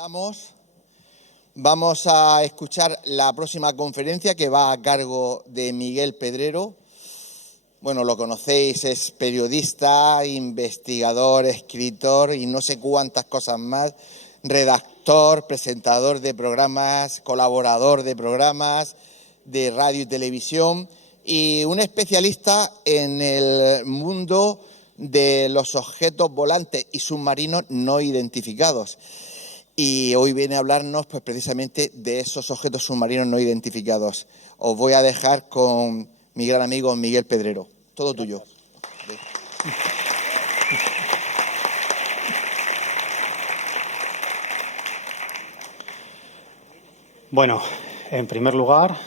Estamos. Vamos a escuchar la próxima conferencia que va a cargo de Miguel Pedrero. Bueno, lo conocéis, es periodista, investigador, escritor y no sé cuántas cosas más, redactor, presentador de programas, colaborador de programas de radio y televisión y un especialista en el mundo de los objetos volantes y submarinos no identificados. Y hoy viene a hablarnos pues, precisamente de esos objetos submarinos no identificados. Os voy a dejar con mi gran amigo Miguel Pedrero. Todo tuyo. Bueno, en primer lugar,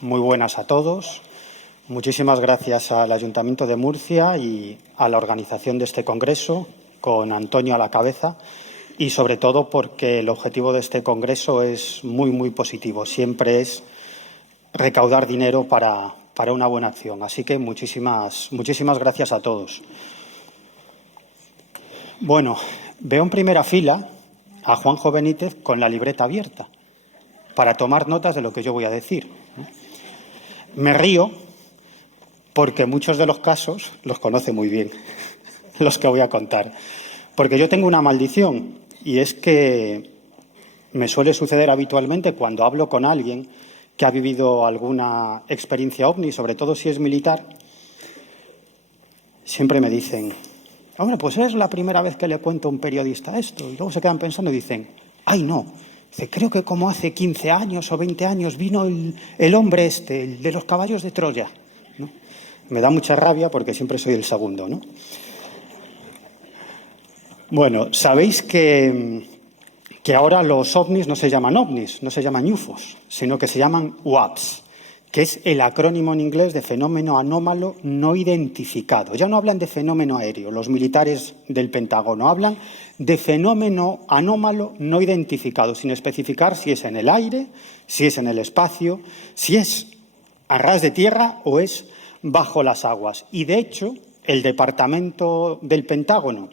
muy buenas a todos. Muchísimas gracias al Ayuntamiento de Murcia y a la organización de este congreso, con Antonio a la cabeza, y sobre todo porque el objetivo de este congreso es muy positivo. Siempre es recaudar dinero para una buena acción. Así que muchísimas gracias a todos. Bueno, veo en primera fila a Juanjo Benítez con la libreta abierta para tomar notas de lo que yo voy a decir. Me río porque muchos de los casos los conoce muy bien, los que voy a contar. Porque yo tengo una maldición y es que me suele suceder habitualmente cuando hablo con alguien que ha vivido alguna experiencia ovni, sobre todo si es militar, siempre me dicen, hombre, pues es la primera vez que le cuento a un periodista esto. Y luego se quedan pensando y dicen, ay, no. Dice, creo que como hace 15 años o 20 años vino el hombre este, el de los caballos de Troya, ¿no? Me da mucha rabia porque siempre soy el segundo, ¿no? Bueno, sabéis que ahora los ovnis no se llaman ovnis, no se llaman UFOs, sino que se llaman UAPs, que es el acrónimo en inglés de fenómeno anómalo no identificado. Ya no hablan de fenómeno aéreo, los militares del Pentágono hablan de fenómeno anómalo no identificado, sin especificar si es en el aire, si es en el espacio, si es a ras de tierra o es bajo las aguas. Y, de hecho, el Departamento del Pentágono,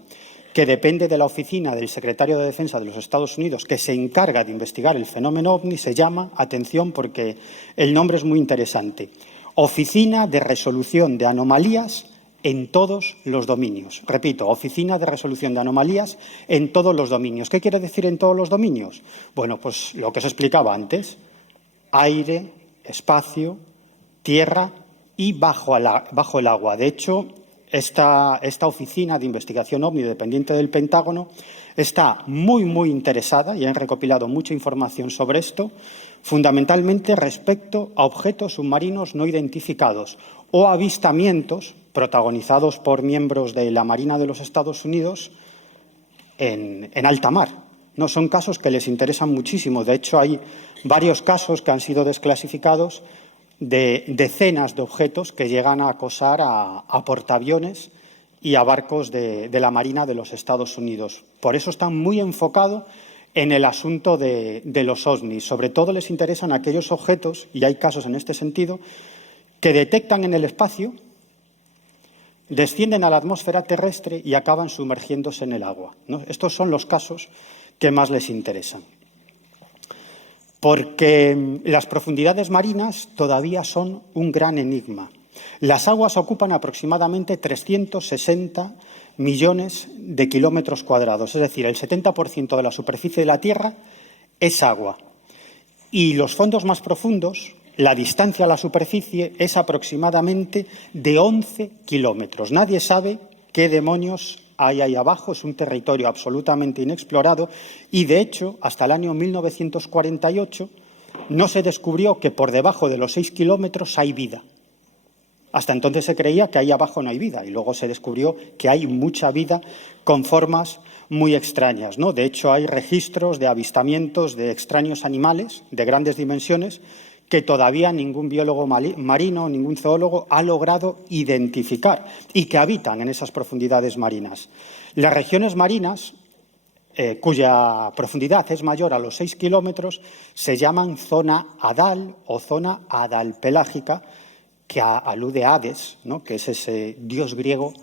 que depende de la oficina del secretario de Defensa de los Estados Unidos, que se encarga de investigar el fenómeno OVNI, se llama, atención porque el nombre es muy interesante, Oficina de Resolución de Anomalías en todos los dominios. Repito, Oficina de Resolución de Anomalías en todos los dominios. ¿Qué quiere decir en todos los dominios? Bueno, pues lo que os explicaba antes, aire, espacio, tierra y bajo el agua. De hecho, esta oficina de investigación OVNI dependiente del Pentágono está muy interesada y han recopilado mucha información sobre esto, fundamentalmente respecto a objetos submarinos no identificados o avistamientos protagonizados por miembros de la Marina de los Estados Unidos en alta mar. No son casos que les interesan muchísimo. De hecho, hay varios casos que han sido desclasificados de decenas de objetos que llegan a acosar a portaaviones y a barcos de la Marina de los Estados Unidos. Por eso están muy enfocados en el asunto de los OVNIs. Sobre todo les interesan aquellos objetos, y hay casos en este sentido, que detectan en el espacio, descienden a la atmósfera terrestre y acaban sumergiéndose en el agua, ¿no? Estos son los casos que más les interesan. Porque las profundidades marinas todavía son un gran enigma. Las aguas ocupan aproximadamente 360 millones de kilómetros cuadrados, es decir, el 70% de la superficie de la Tierra es agua. Y los fondos más profundos, la distancia a la superficie es aproximadamente de 11 kilómetros. Nadie sabe qué demonios hay ahí abajo, es un territorio absolutamente inexplorado y, de hecho, hasta el año 1948 no se descubrió que por debajo de los 6 kilómetros hay vida. Hasta entonces se creía que ahí abajo no hay vida y luego se descubrió que hay mucha vida con formas muy extrañas, ¿no? De hecho, hay registros de avistamientos de extraños animales de grandes dimensiones que todavía ningún biólogo marino, ningún zoólogo ha logrado identificar y que habitan en esas profundidades marinas. Las regiones marinas, cuya profundidad es mayor a los 6 kilómetros, se llaman zona hadal o zona hadalpelágica, que alude a Hades, ¿no? Que es ese dios griego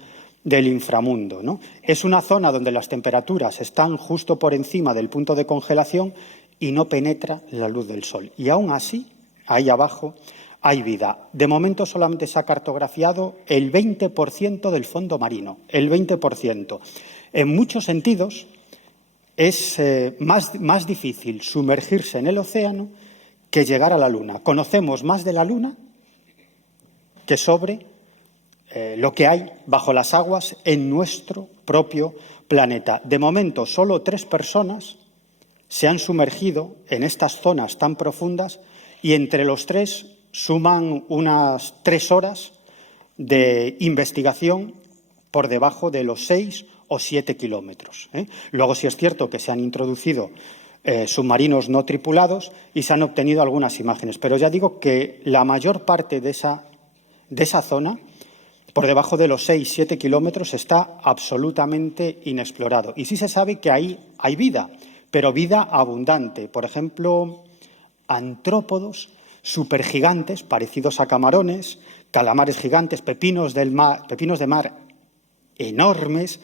del inframundo, ¿no? Es una zona donde las temperaturas están justo por encima del punto de congelación y no penetra la luz del sol. Y aún así, ahí abajo, hay vida. De momento solamente se ha cartografiado el 20% del fondo marino, el 20%. En muchos sentidos es más difícil sumergirse en el océano que llegar a la Luna. Conocemos más de la Luna que sobre lo que hay bajo las aguas en nuestro propio planeta. De momento, solo 3 personas se han sumergido en estas zonas tan profundas y entre los 3 suman unas 3 horas de investigación por debajo de los 6 o 7 kilómetros. Luego sí es cierto que se han introducido submarinos no tripulados y se han obtenido algunas imágenes, pero ya digo que la mayor parte de esa zona, por debajo de los 6-7 kilómetros, está absolutamente inexplorado. Y sí se sabe que ahí hay vida, pero vida abundante. Por ejemplo, antrópodos supergigantes, parecidos a camarones, calamares gigantes, pepinos de mar enormes,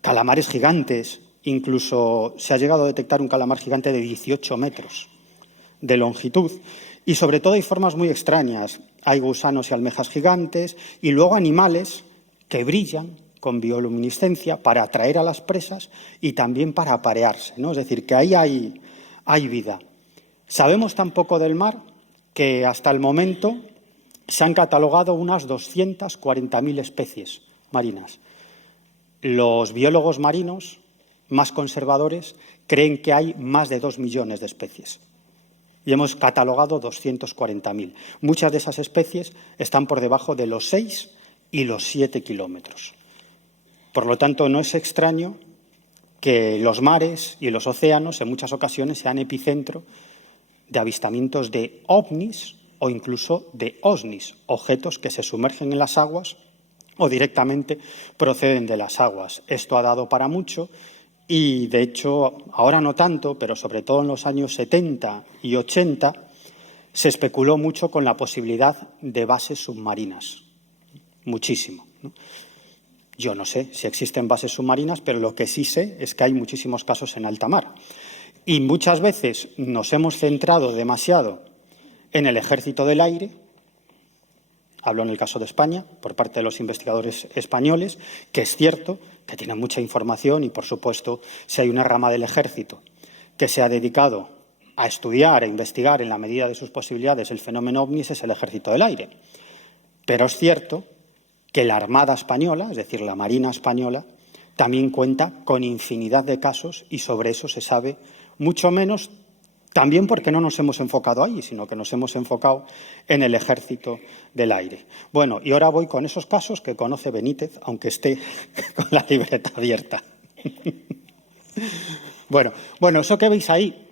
calamares gigantes. Incluso se ha llegado a detectar un calamar gigante de 18 metros de longitud. Y sobre todo hay formas muy extrañas. Hay gusanos y almejas gigantes y luego animales que brillan con bioluminiscencia para atraer a las presas y también para aparearse, ¿no? Es decir, que ahí hay vida. Sabemos tan poco del mar que hasta el momento se han catalogado unas 240.000 especies marinas. Los biólogos marinos más conservadores creen que hay más de 2 millones de especies. Y hemos catalogado 240.000. Muchas de esas especies están por debajo de los 6 y los 7 kilómetros. Por lo tanto, no es extraño que los mares y los océanos en muchas ocasiones sean epicentro de avistamientos de ovnis o incluso de osnis, objetos que se sumergen en las aguas o directamente proceden de las aguas. Esto ha dado para mucho. Y, de hecho, ahora no tanto, pero sobre todo en los años 70 y 80, se especuló mucho con la posibilidad de bases submarinas. Muchísimo, ¿no? Yo no sé si existen bases submarinas, pero lo que sí sé es que hay muchísimos casos en alta mar. Y muchas veces nos hemos centrado demasiado en el Ejército del Aire. Hablo en el caso de España, por parte de los investigadores españoles, que es cierto que tienen mucha información y, por supuesto, si hay una rama del Ejército que se ha dedicado a estudiar, a investigar en la medida de sus posibilidades el fenómeno ovnis, es el Ejército del Aire. Pero es cierto que la Armada Española, es decir, la Marina Española, también cuenta con infinidad de casos y sobre eso se sabe mucho menos. También porque no nos hemos enfocado ahí, sino que nos hemos enfocado en el Ejército del Aire. Bueno, y ahora voy con esos casos que conoce Benítez, aunque esté con la libreta abierta. Bueno, eso que veis ahí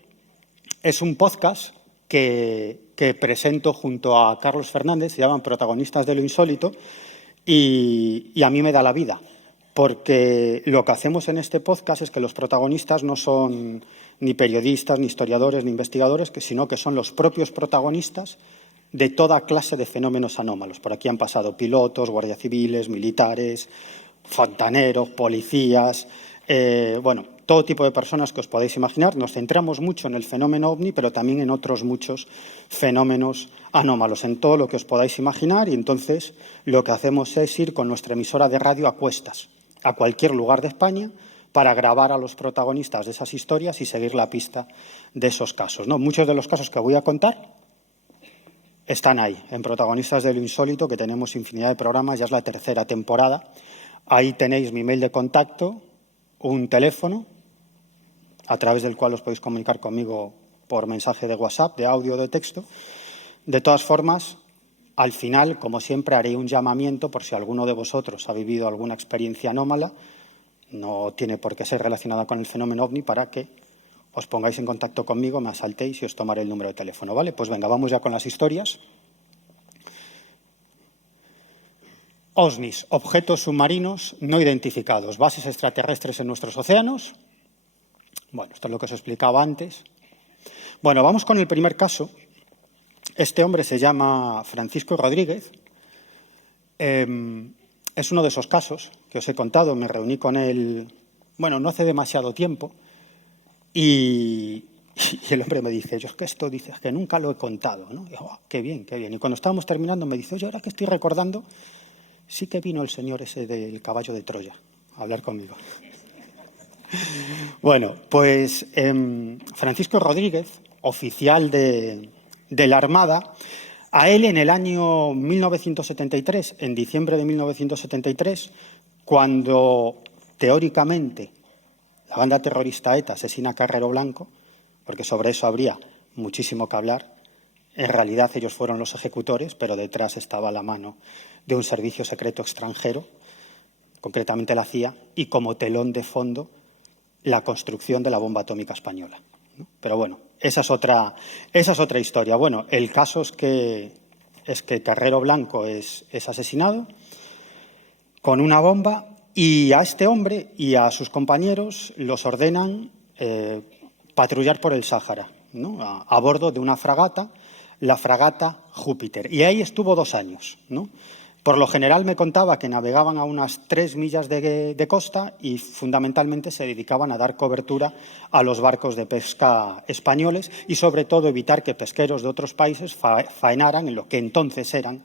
es un podcast que presento junto a Carlos Fernández, se llaman Protagonistas de lo Insólito, y a mí me da la vida. Porque lo que hacemos en este podcast es que los protagonistas no son ni periodistas, ni historiadores, ni investigadores, sino que son los propios protagonistas de toda clase de fenómenos anómalos. Por aquí han pasado pilotos, guardias civiles, militares, fontaneros, policías, todo tipo de personas que os podáis imaginar. Nos centramos mucho en el fenómeno ovni, pero también en otros muchos fenómenos anómalos, en todo lo que os podáis imaginar. Y entonces lo que hacemos es ir con nuestra emisora de radio a cuestas, a cualquier lugar de España, para grabar a los protagonistas de esas historias y seguir la pista de esos casos, ¿no? Muchos de los casos que voy a contar están ahí, en Protagonistas de lo Insólito, que tenemos infinidad de programas, ya es la 3ª temporada. Ahí tenéis mi mail de contacto, un teléfono, a través del cual os podéis comunicar conmigo por mensaje de WhatsApp, de audio o de texto. De todas formas, al final, como siempre, haré un llamamiento por si alguno de vosotros ha vivido alguna experiencia anómala, no tiene por qué ser relacionada con el fenómeno ovni, para que os pongáis en contacto conmigo, me asaltéis y os tomaré el número de teléfono, ¿vale? Pues venga, vamos ya con las historias. OSNIs, objetos submarinos no identificados, bases extraterrestres en nuestros océanos. Bueno, esto es lo que os explicaba antes. Bueno, vamos con el primer caso. Este hombre se llama Francisco Rodríguez. es uno de esos casos que os he contado. Me reuní con él, bueno, no hace demasiado tiempo, y el hombre me dice, yo es que esto, dices que nunca lo he contado, ¿no? Y digo, oh, qué bien, qué bien. Y cuando estábamos terminando me dice, oye, ahora que estoy recordando, sí que vino el señor ese del caballo de Troya a hablar conmigo. Bueno, pues Francisco Rodríguez, oficial de la Armada, a él en el año 1973, en diciembre de 1973, cuando teóricamente la banda terrorista ETA asesina a Carrero Blanco, porque sobre eso habría muchísimo que hablar, en realidad ellos fueron los ejecutores, pero detrás estaba la mano de un servicio secreto extranjero, concretamente la CIA, y como telón de fondo la construcción de la bomba atómica española, ¿no? Pero bueno, esa es otra historia. Bueno, el caso es que Carrero Blanco es asesinado con una bomba, y a este hombre y a sus compañeros los ordenan patrullar por el Sáhara, ¿no? A bordo de una fragata, la fragata Júpiter. Y ahí estuvo 2 años, ¿no? Por lo general me contaba que navegaban a unas 3 millas de costa y fundamentalmente se dedicaban a dar cobertura a los barcos de pesca españoles y sobre todo evitar que pesqueros de otros países faenaran en lo que entonces eran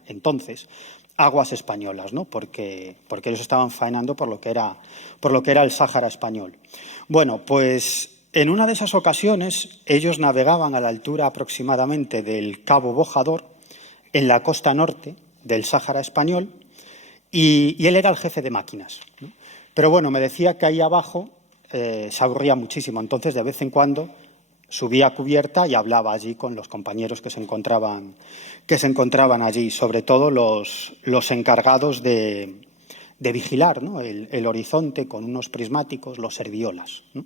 aguas españolas, ¿no? Porque ellos estaban faenando por lo que era el Sáhara español. Bueno, pues en una de esas ocasiones ellos navegaban a la altura aproximadamente del Cabo Bojador, en la costa norte del Sáhara español, y él era el jefe de máquinas, ¿no? Pero bueno, me decía que ahí abajo se aburría muchísimo, entonces de vez en cuando subía a cubierta y hablaba allí con los compañeros que se encontraban allí, sobre todo los encargados de vigilar, ¿no? el horizonte con unos prismáticos, los serviolas, ¿no?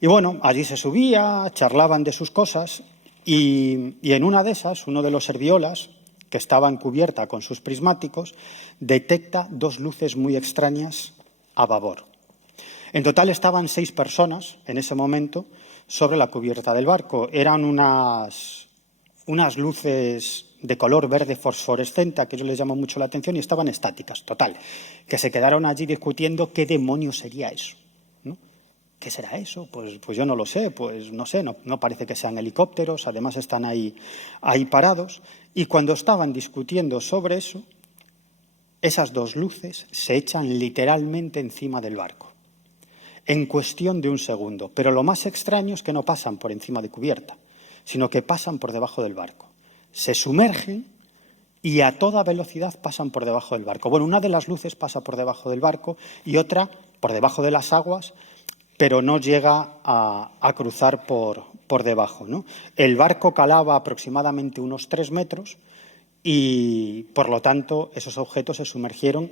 Y bueno, allí se subía, charlaban de sus cosas, y en una de esas, uno de los serviolas, que estaba en cubierta con sus prismáticos, detecta 2 luces muy extrañas a babor. En total estaban 6 personas en ese momento sobre la cubierta del barco. Eran unas luces de color verde fosforescente, a que ellos les llamó mucho la atención, y estaban estáticas, total, que se quedaron allí discutiendo qué demonios sería eso, ¿no? ¿Qué será eso? Pues yo no lo sé, pues no sé, no parece que sean helicópteros, además están ahí parados. Y cuando estaban discutiendo sobre eso, esas 2 luces se echan literalmente encima del barco, en cuestión de un segundo. Pero lo más extraño es que no pasan por encima de cubierta, sino que pasan por debajo del barco. Se sumergen y a toda velocidad pasan por debajo del barco. Bueno, una de las luces pasa por debajo del barco y otra por debajo de las aguas, pero no llega a cruzar por debajo, ¿no? El barco calaba aproximadamente unos 3 metros y, por lo tanto, esos objetos se sumergieron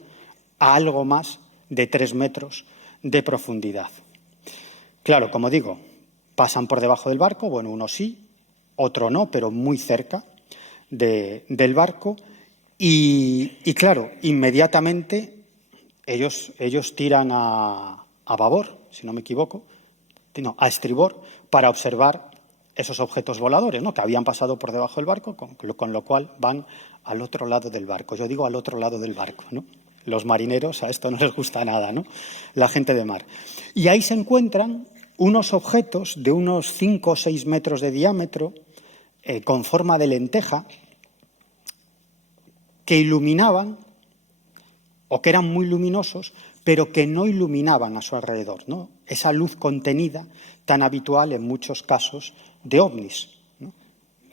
a algo más de 3 metros de profundidad. Claro, como digo, pasan por debajo del barco, bueno, uno sí, otro no, pero muy cerca del barco, y claro, inmediatamente ellos tiran a babor, si no me equivoco, no, a estribor, para observar esos objetos voladores, ¿no? Que habían pasado por debajo del barco, con lo cual van al otro lado del barco. Yo digo al otro lado del barco, ¿no? Los marineros a esto no les gusta nada, ¿no? La gente de mar. Y ahí se encuentran unos objetos de unos 5 o 6 metros de diámetro, con forma de lenteja, que iluminaban, o que eran muy luminosos, pero que no iluminaban a su alrededor, ¿no? Esa luz contenida tan habitual en muchos casos de ovnis, ¿no?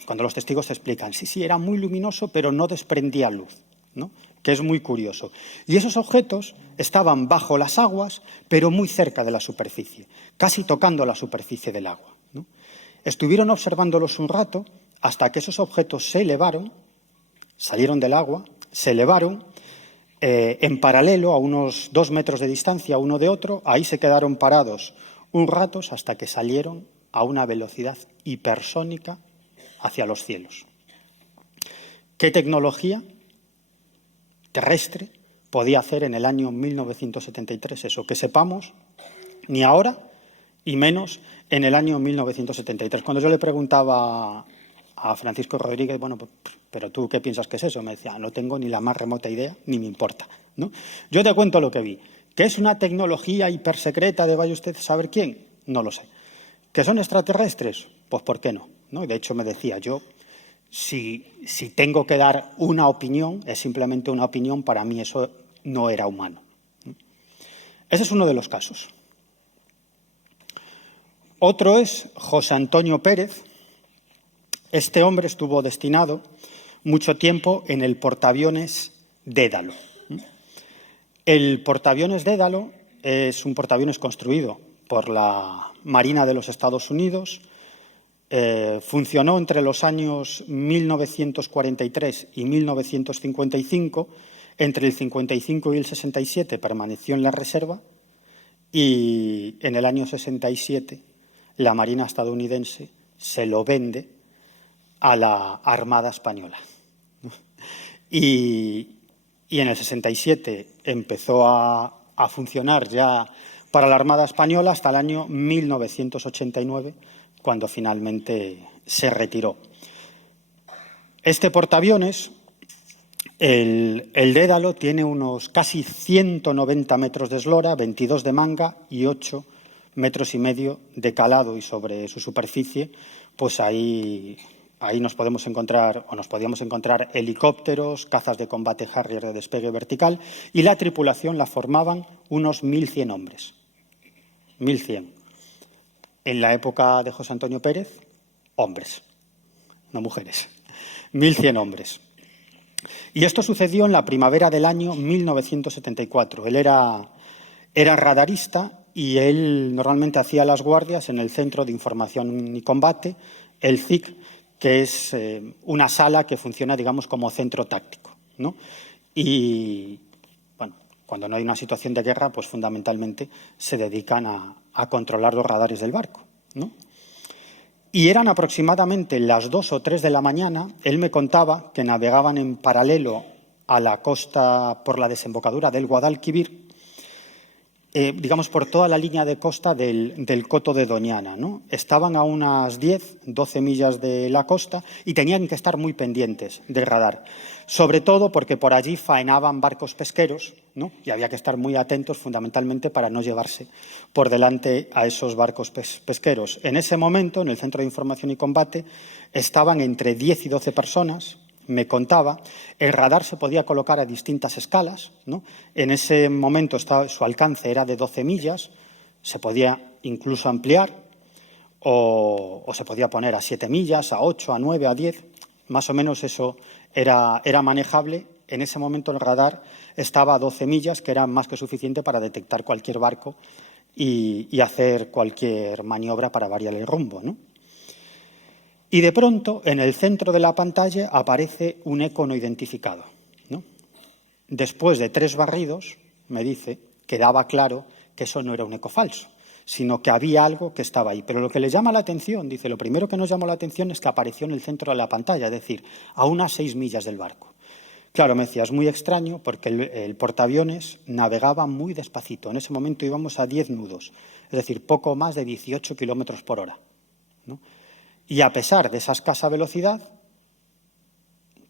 Cuando los testigos te explican, sí, era muy luminoso, pero no desprendía luz, ¿no? Que es muy curioso. Y esos objetos estaban bajo las aguas, pero muy cerca de la superficie, casi tocando la superficie del agua, ¿no? Estuvieron observándolos un rato hasta que esos objetos se elevaron, salieron del agua, se elevaron, en paralelo a unos 2 metros de distancia uno de otro. Ahí se quedaron parados un rato hasta que salieron a una velocidad hipersónica hacia los cielos. ¿Qué tecnología terrestre podía hacer en el año 1973 eso? Que sepamos, ni ahora y menos en el año 1973. Cuando yo le preguntaba a Francisco Rodríguez, bueno, pero ¿tú qué piensas que es eso? Me decía, no tengo ni la más remota idea, ni me importa, ¿no? Yo te cuento lo que vi. ¿Que es una tecnología hipersecreta de vaya usted a saber quién? No lo sé. ¿Que son extraterrestres? Pues ¿por qué no? ¿No? Y de hecho me decía, yo, si tengo que dar una opinión, es simplemente una opinión, para mí eso no era humano. Ese es uno de los casos. Otro es José Antonio Pérez. Este hombre estuvo destinado mucho tiempo en el portaaviones Dédalo. El portaaviones Dédalo es un portaaviones construido por la Marina de los Estados Unidos. Funcionó entre los años 1943 y 1955. Entre el 55 y el 67 permaneció en la reserva y en el año 67 la Marina estadounidense se lo vende a la Armada Española. Y en el 67 empezó a funcionar ya para la Armada Española hasta el año 1989, cuando finalmente se retiró. Este portaaviones, el Dédalo, tiene unos casi 190 metros de eslora, 22 de manga y 8,5 metros de calado, y sobre su superficie, pues ahí nos podíamos encontrar helicópteros, cazas de combate Harrier de despegue vertical, y la tripulación la formaban unos 1.100 hombres. 1.100. En la época de José Antonio Pérez, hombres, no mujeres. 1.100 hombres. Y esto sucedió en la primavera del año 1974. Él era radarista y él normalmente hacía las guardias en el Centro de Información y Combate, el CIC, que es una sala que funciona, digamos, como centro táctico, ¿no? Y, bueno, cuando no hay una situación de guerra, pues fundamentalmente se dedican a controlar los radares del barco, ¿no? Y eran aproximadamente las 2 o 3 de la mañana. Él me contaba que navegaban en paralelo a la costa por la desembocadura del Guadalquivir, digamos, por toda la línea de costa del Coto de Doñana, ¿no? Estaban a unas 10, 12 millas de la costa y tenían que estar muy pendientes del radar, sobre todo porque por allí faenaban barcos pesqueros, ¿no? Y había que estar muy atentos, fundamentalmente, para no llevarse por delante a esos barcos pesqueros. En ese momento, en el Centro de Información y Combate, estaban entre 10 y 12 personas. Me contaba, el radar se podía colocar a distintas escalas, ¿no? En ese momento su alcance era de 12 millas, se podía incluso ampliar o se podía poner a 7 millas, a 8, a 9, a 10, más o menos eso era manejable. En ese momento el radar estaba a 12 millas, que era más que suficiente para detectar cualquier barco y hacer cualquier maniobra para variar el rumbo, ¿no? Y de pronto, en el centro de la pantalla aparece un eco no identificado, ¿no? Después de 3 barridos, me dice, quedaba claro que eso no era un eco falso, sino que había algo que estaba ahí. Pero lo que le llama la atención, dice, lo primero que nos llamó la atención es que apareció en el centro de la pantalla, es decir, a unas 6 millas del barco. Claro, me decía, es muy extraño porque el portaaviones navegaba muy despacito. En ese momento íbamos a 10 nudos, es decir, poco más de 18 kilómetros por hora, ¿no? Y a pesar de esa escasa velocidad,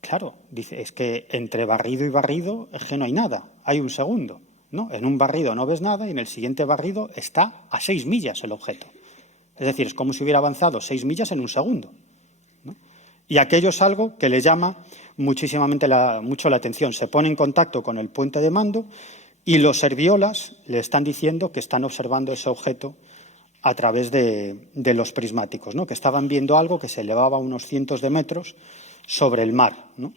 claro, dice, es que entre barrido y barrido es que no hay nada, hay un segundo, ¿no? En un barrido no ves nada y en el siguiente barrido está a 6 millas el objeto. Es decir, es como si hubiera avanzado 6 millas en un segundo, ¿no? Y aquello es algo que le llama mucho la atención. Se pone en contacto con el puente de mando y los serviolas le están diciendo que están observando ese objeto a través de los prismáticos, ¿no? Que estaban viendo algo que se elevaba a unos cientos de metros sobre el mar, ¿no?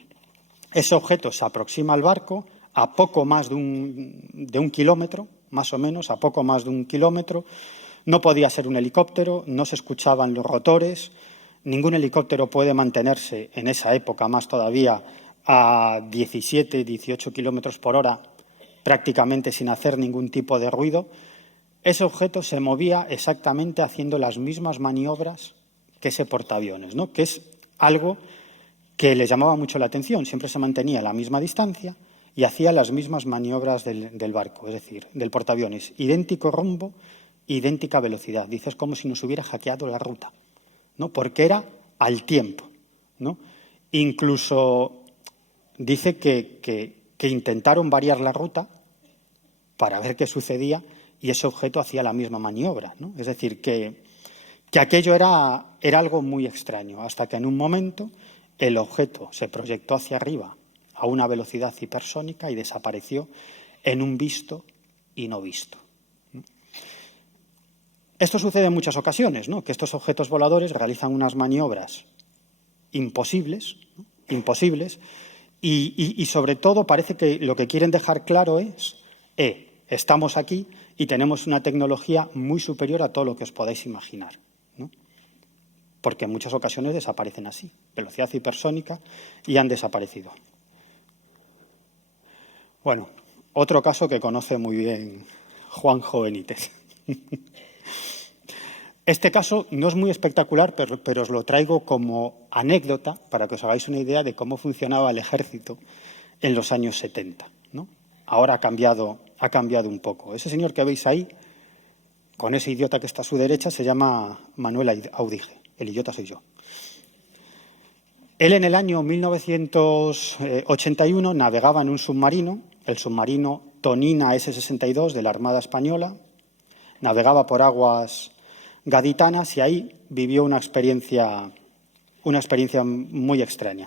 Ese objeto se aproxima al barco a poco más de un kilómetro, más o menos, a poco más de 1 kilómetro. No podía ser un helicóptero, no se escuchaban los rotores. Ningún helicóptero puede mantenerse en esa época, más todavía, a 17, 18 kilómetros por hora, prácticamente sin hacer ningún tipo de ruido. Ese objeto se movía exactamente haciendo las mismas maniobras que ese portaaviones, ¿no? Que es algo que le llamaba mucho la atención. Siempre se mantenía a la misma distancia y hacía las mismas maniobras del barco, es decir, del portaaviones. Idéntico rumbo, idéntica velocidad. Dices como si nos hubiera hackeado la ruta, ¿no? Porque era al tiempo. ¿no? Incluso dice que intentaron variar la ruta para ver qué sucedía y ese objeto hacía la misma maniobra, ¿no? Es decir, que aquello era algo muy extraño, hasta que en un momento el objeto se proyectó hacia arriba a una velocidad hipersónica y desapareció en un visto y no visto. Esto sucede en muchas ocasiones, ¿no? Que estos objetos voladores realizan unas maniobras imposibles, ¿no? Imposibles, y sobre todo parece que lo que quieren dejar claro es estamos aquí y tenemos una tecnología muy superior a todo lo que os podáis imaginar, ¿no? Porque en muchas ocasiones desaparecen así, velocidad hipersónica, y han desaparecido. Bueno, otro caso que conoce muy bien Juanjo Benítez. Este caso no es muy espectacular, pero os lo traigo como anécdota para que os hagáis una idea de cómo funcionaba el ejército en los años 70, ¿no? Ahora ha cambiado un poco. Ese señor que veis ahí, con ese idiota que está a su derecha, se llama Manuel Audije. El idiota soy yo. Él en el año 1981 navegaba en un submarino, el submarino Tonina S-62 de la Armada Española, navegaba por aguas gaditanas y ahí vivió una experiencia muy extraña.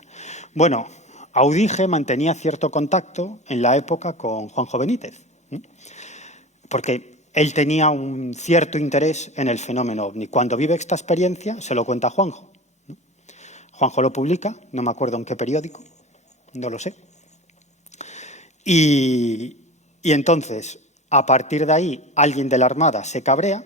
Bueno, Audije mantenía cierto contacto en la época con Juanjo Benítez, porque él tenía un cierto interés en el fenómeno ovni. Cuando vive esta experiencia, se lo cuenta a Juanjo. Juanjo lo publica, no me acuerdo en qué periódico, no lo sé. Y entonces, a partir de ahí, alguien de la Armada se cabrea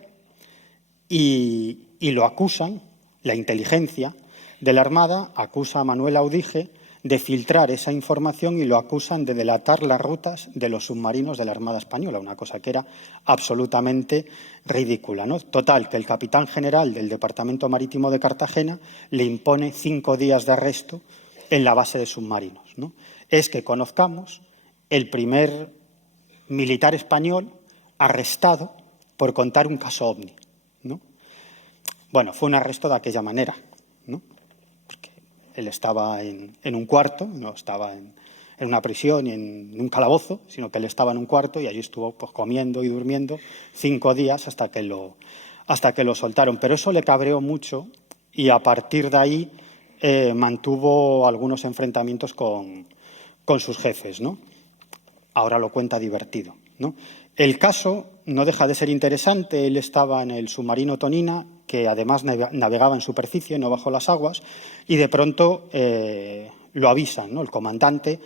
y lo acusan, la inteligencia de la Armada acusa a Manuel Audije de filtrar esa información y lo acusan de delatar las rutas de los submarinos de la Armada Española, una cosa que era absolutamente ridícula, ¿no? Total, que el capitán general del Departamento Marítimo de Cartagena le impone 5 días de arresto en la base de submarinos, ¿no? Es que conozcamos el primer militar español arrestado por contar un caso ovni, ¿no? Bueno, fue un arresto de aquella manera, ¿no? Porque él estaba en un cuarto, no estaba en una prisión ni en un calabozo, sino que él estaba en un cuarto y allí estuvo pues, comiendo y durmiendo 5 días hasta que lo soltaron. Pero eso le cabreó mucho y a partir de ahí mantuvo algunos enfrentamientos con sus jefes, ¿no? Ahora lo cuenta divertido, ¿no? El caso no deja de ser interesante. Él estaba en el submarino Tonina, que además navegaba en superficie, no bajo las aguas, y de pronto lo avisan, ¿no? El comandante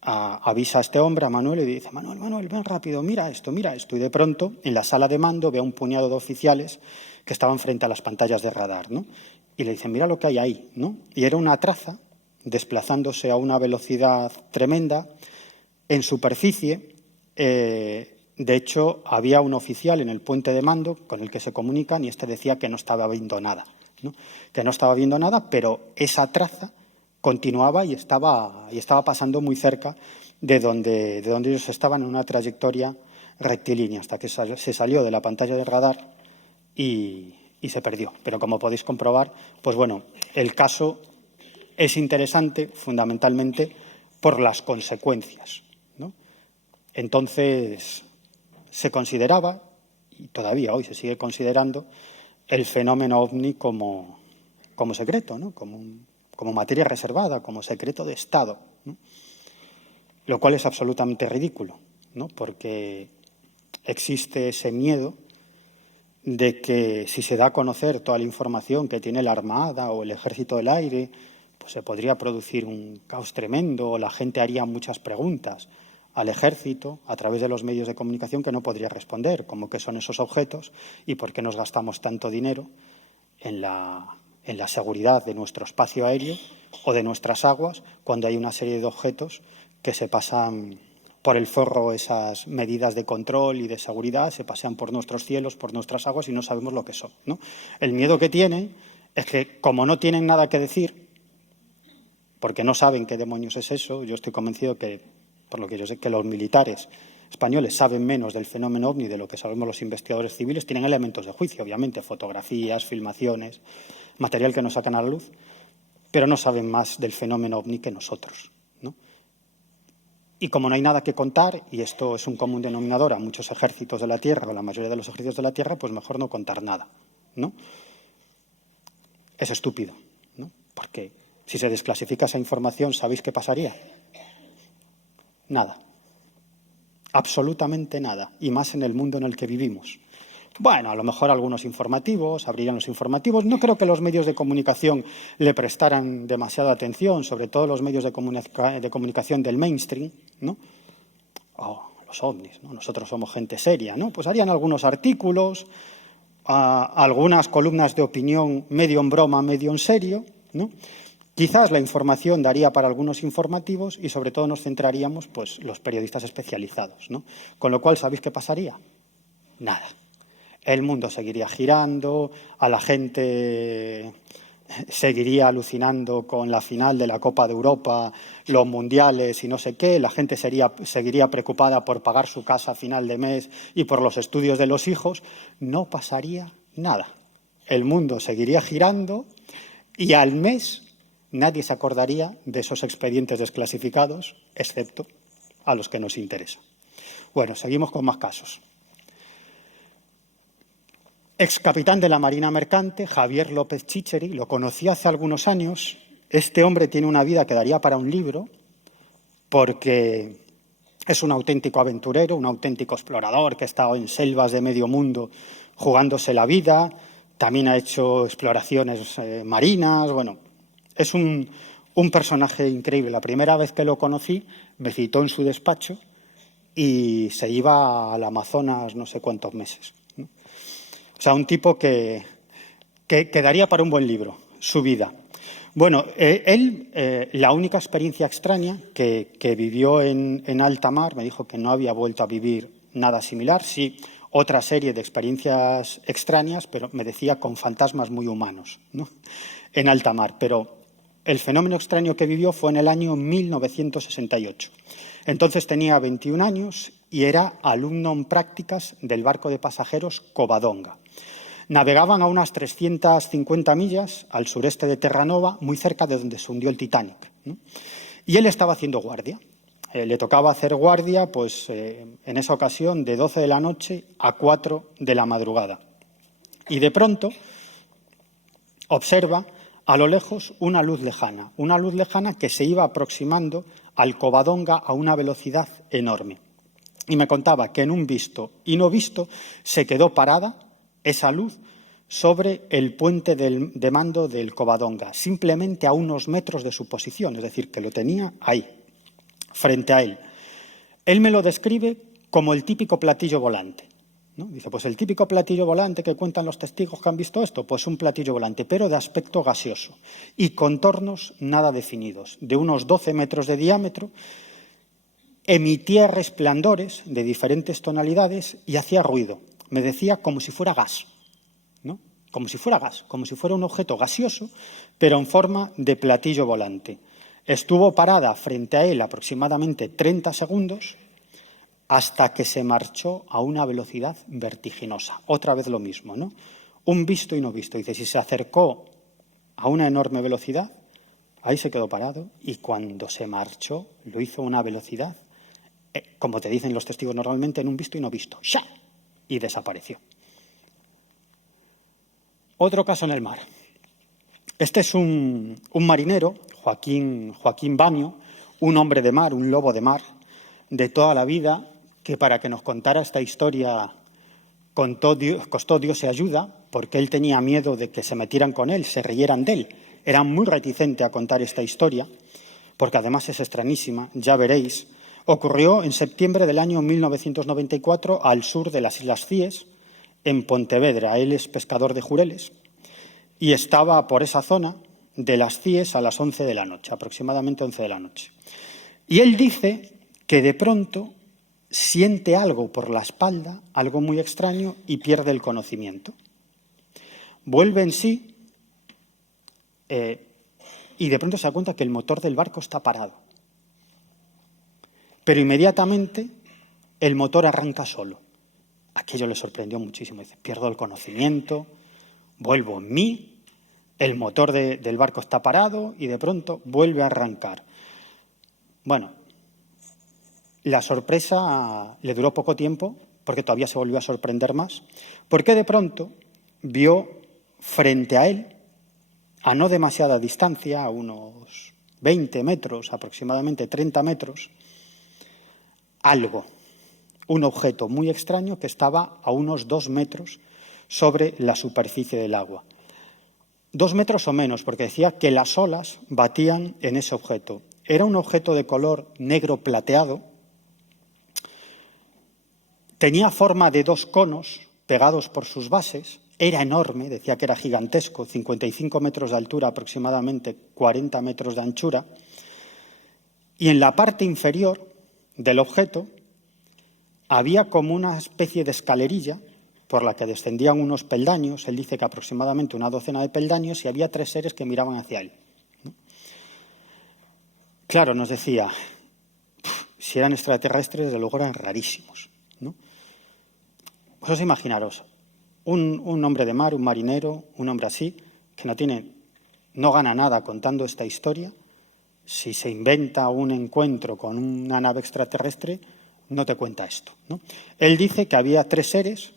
avisa a este hombre, a Manuel, y dice: Manuel, ven rápido, mira esto. Y de pronto, en la sala de mando, ve a un puñado de oficiales que estaban frente a las pantallas de radar, ¿no? Y le dicen: mira lo que hay ahí, ¿no? Y era una traza desplazándose a una velocidad tremenda en superficie. De hecho, había un oficial en el puente de mando con el que se comunican y este decía que no estaba viendo nada, ¿no? Que no estaba viendo nada, pero esa traza continuaba y estaba pasando muy cerca de donde ellos estaban, en una trayectoria rectilínea, hasta que se salió de la pantalla de radar y se perdió. Pero como podéis comprobar, pues bueno, el caso es interesante fundamentalmente por las consecuencias, ¿no? Entonces, se consideraba, y todavía hoy se sigue considerando, el fenómeno ovni como secreto, ¿no? Como materia reservada, como secreto de Estado, ¿no? Lo cual es absolutamente ridículo, ¿no? Porque existe ese miedo de que si se da a conocer toda la información que tiene la Armada o el Ejército del Aire, pues se podría producir un caos tremendo, o la gente haría muchas preguntas al Ejército a través de los medios de comunicación que no podría responder, como qué son esos objetos y por qué nos gastamos tanto dinero en la seguridad de nuestro espacio aéreo o de nuestras aguas, cuando hay una serie de objetos que se pasan por el forro esas medidas de control y de seguridad, se pasean por nuestros cielos, por nuestras aguas y no sabemos lo que son, ¿no? El miedo que tienen es que, como no tienen nada que decir, porque no saben qué demonios es eso, yo estoy convencido que, por lo que yo sé, que los militares españoles saben menos del fenómeno ovni de lo que sabemos los investigadores civiles, tienen elementos de juicio, obviamente, fotografías, filmaciones, material que nos sacan a la luz, pero no saben más del fenómeno ovni que nosotros, ¿no? Y como no hay nada que contar, y esto es un común denominador a muchos ejércitos de la Tierra, o la mayoría de los ejércitos de la Tierra, pues mejor no contar nada, ¿no? Es estúpido, ¿no? Porque si se desclasifica esa información, ¿sabéis qué pasaría? Nada. Absolutamente nada. Y más en el mundo en el que vivimos. Bueno, a lo mejor algunos informativos, abrirían los informativos. No creo que los medios de comunicación le prestaran demasiada atención, sobre todo los medios de comunicación del mainstream, ¿no? Oh, los ovnis, ¿no? Nosotros somos gente seria, ¿no? Pues harían algunos artículos, algunas columnas de opinión medio en broma, medio en serio, ¿no? Quizás la información daría para algunos informativos y sobre todo nos centraríamos pues los periodistas especializados, ¿no? Con lo cual, ¿sabéis qué pasaría? Nada. El mundo seguiría girando, a la gente seguiría alucinando con la final de la Copa de Europa, los mundiales y no sé qué, la gente seguiría preocupada por pagar su casa a final de mes y por los estudios de los hijos, no pasaría nada. El mundo seguiría girando y al mes nadie se acordaría de esos expedientes desclasificados, excepto a los que nos interesa. Bueno, seguimos con más casos. Excapitán de la Marina Mercante, Javier López Chicheri, lo conocí hace algunos años. Este hombre tiene una vida que daría para un libro porque es un auténtico aventurero, un auténtico explorador que ha estado en selvas de medio mundo jugándose la vida. También ha hecho exploraciones marinas. Bueno, es un personaje increíble. La primera vez que lo conocí me citó en su despacho y se iba al Amazonas no sé cuántos meses, ¿no? O sea, un tipo que daría para un buen libro, su vida. Bueno, la única experiencia extraña que vivió en alta mar, me dijo que no había vuelto a vivir nada similar, sí, otra serie de experiencias extrañas, pero me decía con fantasmas muy humanos, ¿no? En alta mar. Pero el fenómeno extraño que vivió fue en el año 1968. Entonces tenía 21 años y era alumno en prácticas del barco de pasajeros Covadonga. Navegaban a unas 350 millas al sureste de Terranova, muy cerca de donde se hundió el Titanic, ¿no? Y él estaba haciendo guardia. Le tocaba hacer guardia, pues, en esa ocasión, de 12 de la noche a 4 de la madrugada. Y de pronto observa a lo lejos una luz lejana que se iba aproximando al Covadonga a una velocidad enorme. Y me contaba que en un visto y no visto se quedó parada esa luz sobre el puente de mando del Covadonga, simplemente a unos metros de su posición, es decir, que lo tenía ahí, frente a él. Él me lo describe como el típico platillo volante, ¿no? Dice, pues el típico platillo volante que cuentan los testigos que han visto esto, pues un platillo volante, pero de aspecto gaseoso y contornos nada definidos, de unos 12 metros de diámetro, emitía resplandores de diferentes tonalidades y hacía ruido. Me decía como si fuera gas, ¿no? Como si fuera gas, como si fuera un objeto gaseoso, pero en forma de platillo volante. Estuvo parada frente a él aproximadamente 30 segundos hasta que se marchó a una velocidad vertiginosa. Otra vez lo mismo, ¿no? Un visto y no visto. Dice, si se acercó a una enorme velocidad, ahí se quedó parado y cuando se marchó lo hizo a una velocidad, como te dicen los testigos normalmente, en un visto y no visto. ¡Sha! Y desapareció. Otro caso en el mar. Este es un marinero, Joaquín Bamio, un hombre de mar, un lobo de mar, de toda la vida, que para que nos contara esta historia costó Dios y ayuda, porque él tenía miedo de que se metieran con él, se rieran de él. Era muy reticente a contar esta historia, porque además es extrañísima, ya veréis. Ocurrió en septiembre del año 1994 al sur de las Islas Cíes, en Pontevedra. Él es pescador de jureles y estaba por esa zona de las Cíes a las 11 de la noche, aproximadamente 11 de la noche. Y él dice que de pronto siente algo por la espalda, algo muy extraño, y pierde el conocimiento. Vuelve en sí y de pronto se da cuenta que el motor del barco está parado. Pero inmediatamente el motor arranca solo. Aquello le sorprendió muchísimo. Dice, pierdo el conocimiento, vuelvo en mí, El motor del barco está parado y de pronto vuelve a arrancar. Bueno, la sorpresa le duró poco tiempo, porque todavía se volvió a sorprender más, porque de pronto vio frente a él, a no demasiada distancia, a unos 20 metros, aproximadamente 30 metros, algo, un objeto muy extraño que estaba a unos 2 metros sobre la superficie del agua. 2 metros o menos, porque decía que las olas batían en ese objeto. Era un objeto de color negro plateado, tenía forma de 2 conos pegados por sus bases, era enorme, decía que era gigantesco, 55 metros de altura, aproximadamente 40 metros de anchura, y en la parte inferior del objeto había como una especie de escalerilla por la que descendían unos peldaños, él dice que aproximadamente una docena de peldaños, y había 3 seres que miraban hacia él. Claro, nos decía, si eran extraterrestres, desde luego eran rarísimos, ¿no? Vosotros imaginaros, un hombre de mar, un marinero, un hombre así, que no gana nada contando esta historia, si se inventa un encuentro con una nave extraterrestre, no te cuenta esto, ¿no? Él dice que había 3 seres,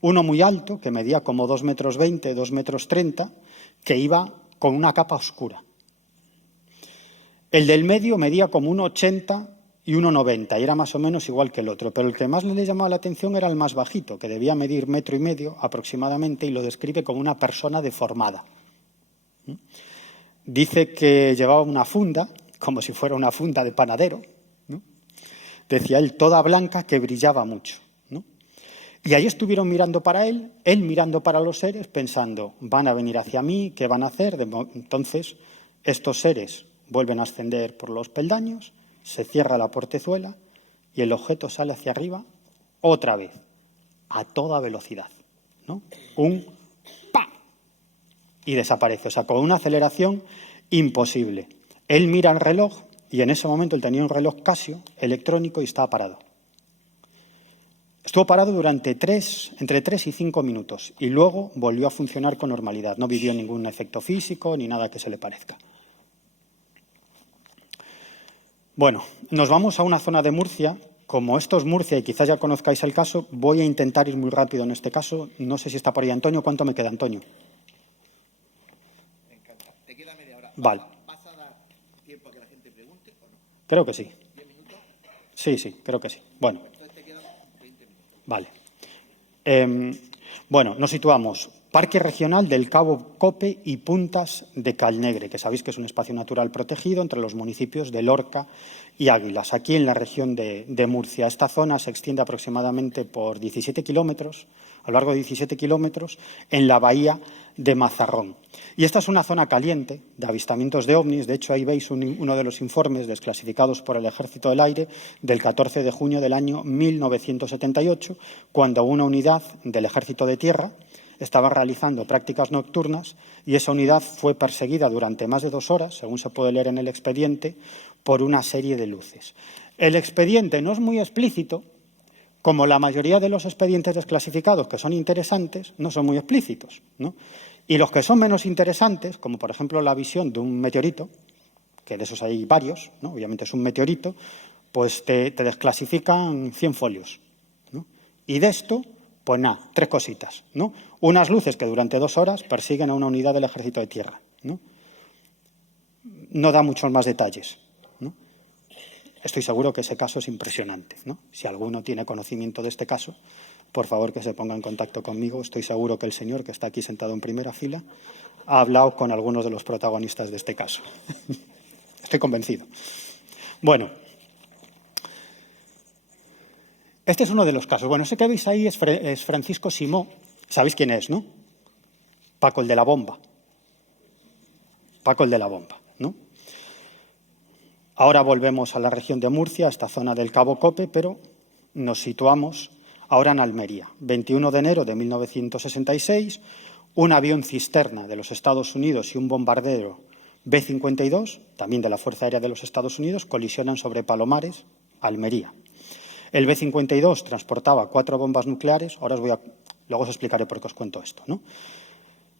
uno muy alto, que medía como 2,20 metros, 2,30 metros, que iba con una capa oscura. El del medio medía como 1,80 y 1,90, y era más o menos igual que el otro, pero el que más le llamaba la atención era el más bajito, que debía medir 1,5 metros aproximadamente, y lo describe como una persona deformada. Dice que llevaba una funda, como si fuera una funda de panadero, ¿no? Decía él, toda blanca, que brillaba mucho, ¿no? Y ahí estuvieron mirando para él mirando para los seres, pensando, van a venir hacia mí, ¿qué van a hacer? Entonces, estos seres vuelven a ascender por los peldaños, se cierra la portezuela y el objeto sale hacia arriba otra vez, a toda velocidad, ¿no? Un ¡pam! Y desaparece, o sea, con una aceleración imposible. Él mira el reloj y en ese momento él tenía un reloj Casio electrónico y estaba parado. Estuvo parado durante entre 3 y 5 minutos y luego volvió a funcionar con normalidad. No vivió ningún efecto físico ni nada que se le parezca. Bueno, nos vamos a una zona de Murcia. Como esto es Murcia y quizás ya conozcáis el caso, voy a intentar ir muy rápido en este caso. No sé si está por ahí Antonio. ¿Cuánto me queda, Antonio? Me encanta. ¿Te queda media hora? Vale. ¿Vas a dar tiempo a que la gente pregunte o no? Creo que sí. ¿10 minutos? Sí, creo que sí. Bueno. Entonces te quedan 20 minutos. Vale. Bueno, nos situamos. Parque Regional del Cabo Cope y Puntas de Calnegre, que sabéis que es un espacio natural protegido entre los municipios de Lorca y Águilas, aquí en la región de Murcia. Esta zona se extiende aproximadamente por 17 kilómetros, a lo largo de 17 kilómetros, en la bahía de Mazarrón. Y esta es una zona caliente de avistamientos de ovnis. De hecho, ahí veis uno de los informes desclasificados por el Ejército del Aire del 14 de junio del año 1978, cuando una unidad del Ejército de Tierra estaba realizando prácticas nocturnas y esa unidad fue perseguida durante más de 2 horas, según se puede leer en el expediente, por una serie de luces. El expediente no es muy explícito, como la mayoría de los expedientes desclasificados, que son interesantes, no son muy explícitos, ¿no? Y los que son menos interesantes, como por ejemplo la visión de un meteorito, que de esos hay varios, ¿no? Obviamente es un meteorito, pues te desclasifican 100 folios, ¿no? Y de esto, pues nada, 3 cositas, ¿no? Unas luces que durante 2 horas persiguen a una unidad del Ejército de Tierra, ¿no? No da muchos más detalles, ¿no? Estoy seguro que ese caso es impresionante, ¿no? Si alguno tiene conocimiento de este caso, por favor que se ponga en contacto conmigo. Estoy seguro que el señor que está aquí sentado en primera fila ha hablado con algunos de los protagonistas de este caso. Estoy convencido. Bueno, este es uno de los casos. Bueno, ese que veis ahí es Francisco Simó. ¿Sabéis quién es, no? Paco el de la bomba. Paco el de la bomba, ¿no? Ahora volvemos a la región de Murcia, a esta zona del Cabo Cope, pero nos situamos ahora en Almería. 21 de enero de 1966, un avión cisterna de los Estados Unidos y un bombardero B-52, también de la Fuerza Aérea de los Estados Unidos, colisionan sobre Palomares, Almería. El B-52 transportaba 4 bombas nucleares. Luego os explicaré por qué os cuento esto, ¿no?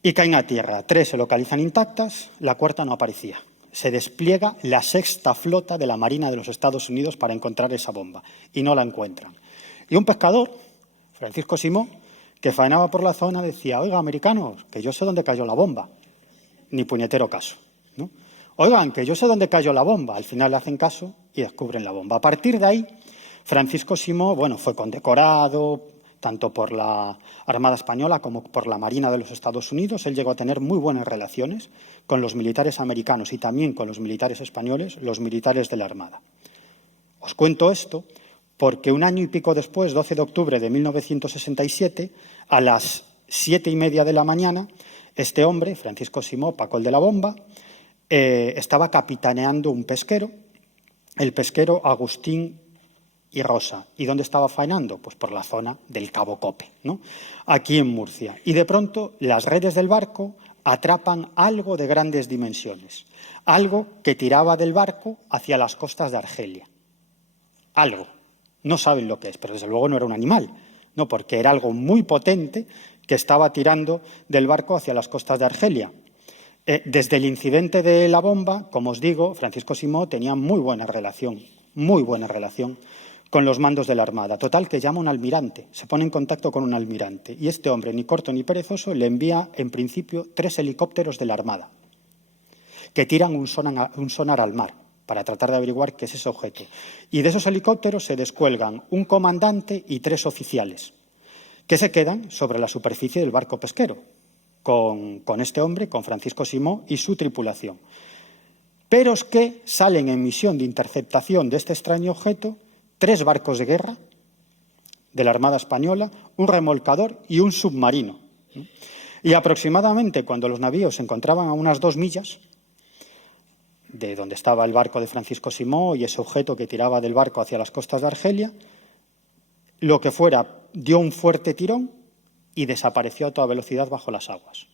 y caen a tierra. 3 se localizan intactas, la cuarta no aparecía. Se despliega la 6ª flota de la Marina de los Estados Unidos para encontrar esa bomba y no la encuentran. Y un pescador, Francisco Simó, que faenaba por la zona, decía: oiga, americanos, que yo sé dónde cayó la bomba. Ni puñetero caso, ¿no? Oigan, que yo sé dónde cayó la bomba. Al final le hacen caso y descubren la bomba. A partir de ahí, Francisco Simó, fue condecorado tanto por la Armada Española como por la Marina de los Estados Unidos. Él llegó a tener muy buenas relaciones con los militares americanos y también con los militares españoles, los militares de la Armada. Os cuento esto porque un año y pico después, 12 de octubre de 1967, a las 7:30 de la mañana, este hombre, Francisco Simó, Paco el de la bomba, estaba capitaneando un pesquero, el pesquero Agustín y Rosa. ¿Y dónde estaba faenando? Pues por la zona del Cabo Cope, ¿no? Aquí en Murcia. Y de pronto las redes del barco atrapan algo de grandes dimensiones, algo que tiraba del barco hacia las costas de Argelia. Algo. No saben lo que es, pero desde luego no era un animal, no, porque era algo muy potente que estaba tirando del barco hacia las costas de Argelia. Desde el incidente de la bomba, como os digo, Francisco Simó tenía muy buena relación con los mandos de la Armada. Total, que llama a un almirante, se pone en contacto con un almirante. Y este hombre, ni corto ni perezoso, le envía, en principio, 3 helicópteros de la Armada que tiran un sonar al mar para tratar de averiguar qué es ese objeto. Y de esos helicópteros se descuelgan un comandante y 3 oficiales que se quedan sobre la superficie del barco pesquero con este hombre, con Francisco Simó y su tripulación. Pero es que salen en misión de interceptación de este extraño objeto 3 barcos de guerra de la Armada Española, un remolcador y un submarino. Y aproximadamente cuando los navíos se encontraban a unas 2 millas de donde estaba el barco de Francisco Simó y ese objeto que tiraba del barco hacia las costas de Argelia, lo que fuera dio un fuerte tirón y desapareció a toda velocidad bajo las aguas.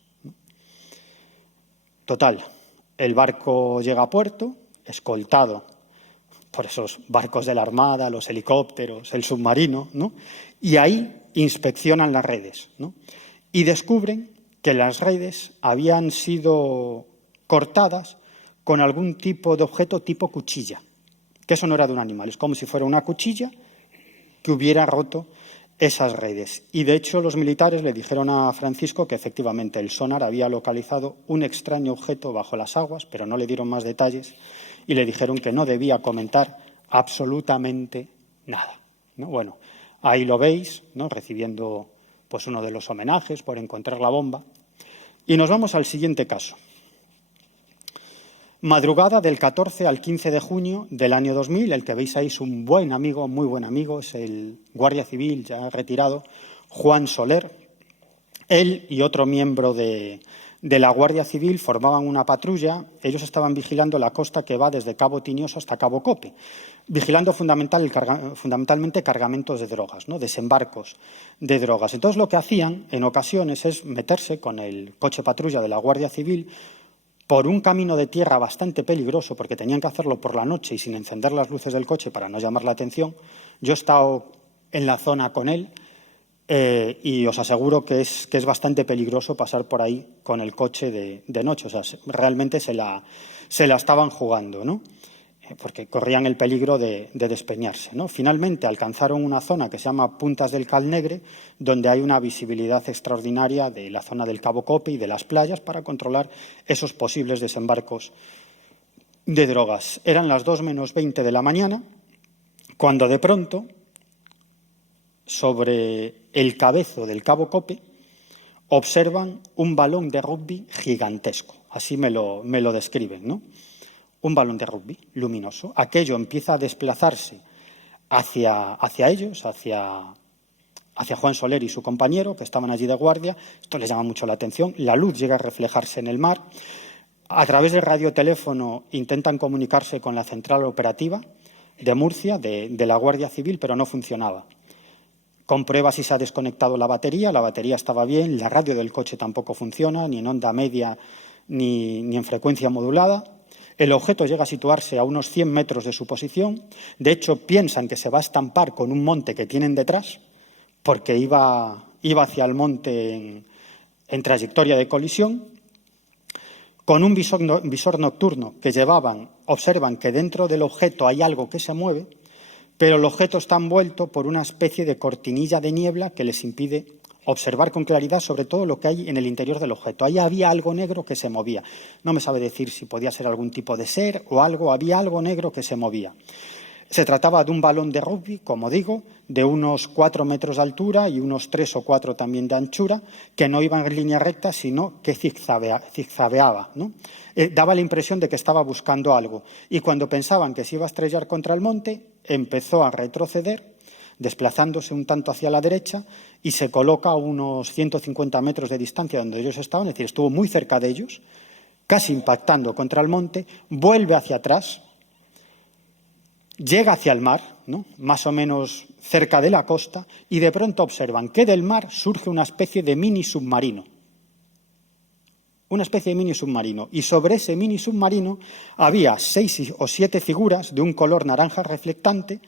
Total, el barco llega a puerto, escoltado por esos barcos de la Armada, los helicópteros, el submarino, ¿no? Y ahí inspeccionan las redes, ¿no? Y descubren que las redes habían sido cortadas con algún tipo de objeto tipo cuchilla, que eso no era de un animal, es como si fuera una cuchilla que hubiera roto esas redes. Y de hecho los militares le dijeron a Francisco que efectivamente el sonar había localizado un extraño objeto bajo las aguas, pero no le dieron más detalles y le dijeron que no debía comentar absolutamente nada, ¿no? Bueno, ahí lo veis, ¿no? Recibiendo pues uno de los homenajes por encontrar la bomba. Y nos vamos al siguiente caso. Madrugada del 14 al 15 de junio del año 2000, el que veis ahí es un buen amigo, muy buen amigo, es el guardia civil ya retirado, Juan Soler. Él y otro miembro de la Guardia Civil formaban una patrulla. Ellos estaban vigilando la costa que va desde Cabo Tiñoso hasta Cabo Cope, vigilando fundamentalmente cargamentos de drogas, ¿no? Desembarcos de drogas. Entonces lo que hacían en ocasiones es meterse con el coche patrulla de la Guardia Civil por un camino de tierra bastante peligroso, porque tenían que hacerlo por la noche y sin encender las luces del coche para no llamar la atención. Yo he estado en la zona con él y os aseguro que es bastante peligroso pasar por ahí con el coche de noche. O sea, realmente se la estaban jugando, ¿no? Porque corrían el peligro de despeñarse, ¿no? Finalmente alcanzaron una zona que se llama Puntas del Cal Negre, donde hay una visibilidad extraordinaria de la zona del Cabo Cope y de las playas para controlar esos posibles desembarcos de drogas. Eran las 2 menos 20 de la mañana, cuando de pronto, sobre el cabezo del Cabo Cope, observan un balón de rugby gigantesco. Así me lo describen, ¿no? Un balón de rugby luminoso. Aquello empieza a desplazarse hacia ellos, hacia Juan Soler y su compañero, que estaban allí de guardia. Esto les llama mucho la atención. La luz llega a reflejarse en el mar. A través del radioteléfono intentan comunicarse con la central operativa de Murcia, de la Guardia Civil, pero no funcionaba. Comprueba si se ha desconectado la batería estaba bien, la radio del coche tampoco funciona, ni en onda media ni en frecuencia modulada. El objeto llega a situarse a unos 100 metros de su posición. De hecho, piensan que se va a estampar con un monte que tienen detrás, porque iba hacia el monte en trayectoria de colisión. Con un visor nocturno que llevaban, observan que dentro del objeto hay algo que se mueve, pero el objeto está envuelto por una especie de cortinilla de niebla que les impide observar con claridad sobre todo lo que hay en el interior del objeto. Ahí había algo negro que se movía. No me sabe decir si podía ser algún tipo de ser o algo, había algo negro que se movía. Se trataba de un balón de rugby, como digo, de unos 4 metros de altura y unos 3 o 4 también de anchura, que no iba en línea recta, sino que zigzagueaba, ¿no? Daba la impresión de que estaba buscando algo. Y cuando pensaban que se iba a estrellar contra el monte, empezó a retroceder, desplazándose un tanto hacia la derecha, y se coloca a unos 150 metros de distancia donde ellos estaban, es decir, estuvo muy cerca de ellos, casi impactando contra el monte, vuelve hacia atrás, llega hacia el mar, ¿no?, más o menos cerca de la costa, y de pronto observan que del mar surge una especie de mini submarino. Una especie de mini submarino. Y sobre ese mini submarino había 6 o 7 figuras de un color naranja reflectante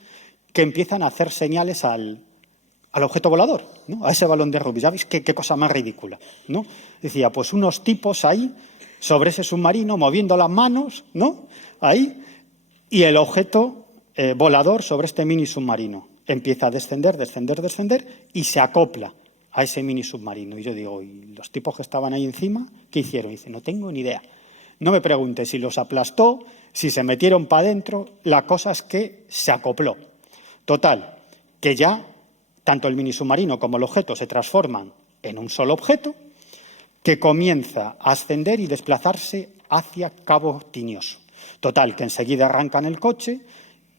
que empiezan a hacer señales al objeto volador, ¿no?, a ese balón de rugby. ¿Sabéis qué cosa más ridícula, ¿no? Decía, pues unos tipos ahí, sobre ese submarino, moviendo las manos, ¿no?, ahí, y el objeto volador sobre este mini submarino. Empieza a descender, descender, descender y se acopla a ese mini submarino. Y yo digo, ¿y los tipos que estaban ahí encima qué hicieron? Y dice, no tengo ni idea. No me pregunte si los aplastó, si se metieron para adentro. La cosa es que se acopló. Total, que ya tanto el mini submarino como el objeto se transforman en un solo objeto que comienza a ascender y desplazarse hacia Cabo Tiñoso. Total, que enseguida arrancan el coche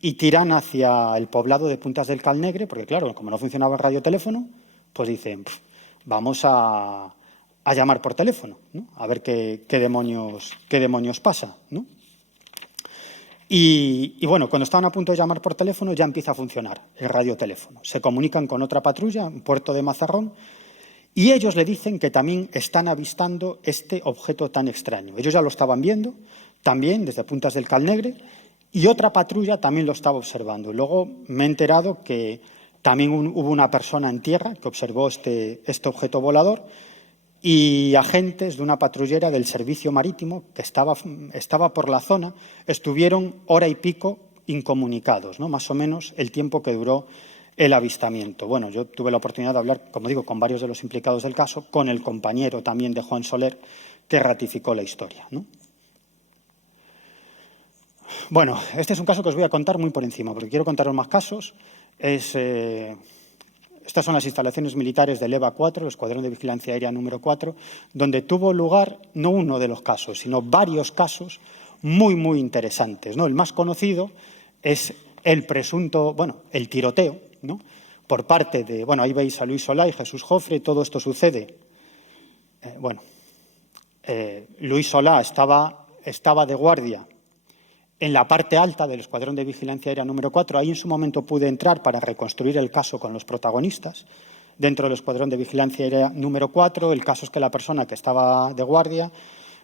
y tiran hacia el poblado de Puntas del Calnegre, porque claro, como no funcionaba el radioteléfono, pues dicen, vamos a llamar por teléfono, ¿no?, a ver qué demonios pasa, ¿no? Y bueno, cuando estaban a punto de llamar por teléfono ya empieza a funcionar el radioteléfono. Se comunican con otra patrulla en Puerto de Mazarrón y ellos le dicen que también están avistando este objeto tan extraño. Ellos ya lo estaban viendo también desde Puntas del Calnegre y otra patrulla también lo estaba observando. Luego me he enterado que también hubo una persona en tierra que observó este objeto volador y agentes de una patrullera del Servicio Marítimo que estaba por la zona estuvieron hora y pico incomunicados, ¿no?, más o menos el tiempo que duró el avistamiento. Bueno, yo tuve la oportunidad de hablar, como digo, con varios de los implicados del caso, con el compañero también de Juan Soler, que ratificó la historia, ¿no? Bueno, este es un caso que os voy a contar muy por encima, porque quiero contaros más casos. Estas son las instalaciones militares del EVA 4, el Escuadrón de Vigilancia Aérea número 4, donde tuvo lugar no uno de los casos, sino varios casos muy, muy interesantes, ¿no? El más conocido es el presunto, el tiroteo, ¿no?, por parte de, ahí veis a Luis Solá y Jesús Jofre. Todo esto sucede. Luis Solá estaba de guardia en la parte alta del Escuadrón de Vigilancia Aérea número 4. Ahí en su momento pude entrar para reconstruir el caso con los protagonistas. Dentro del Escuadrón de Vigilancia Aérea número 4, el caso es que la persona que estaba de guardia,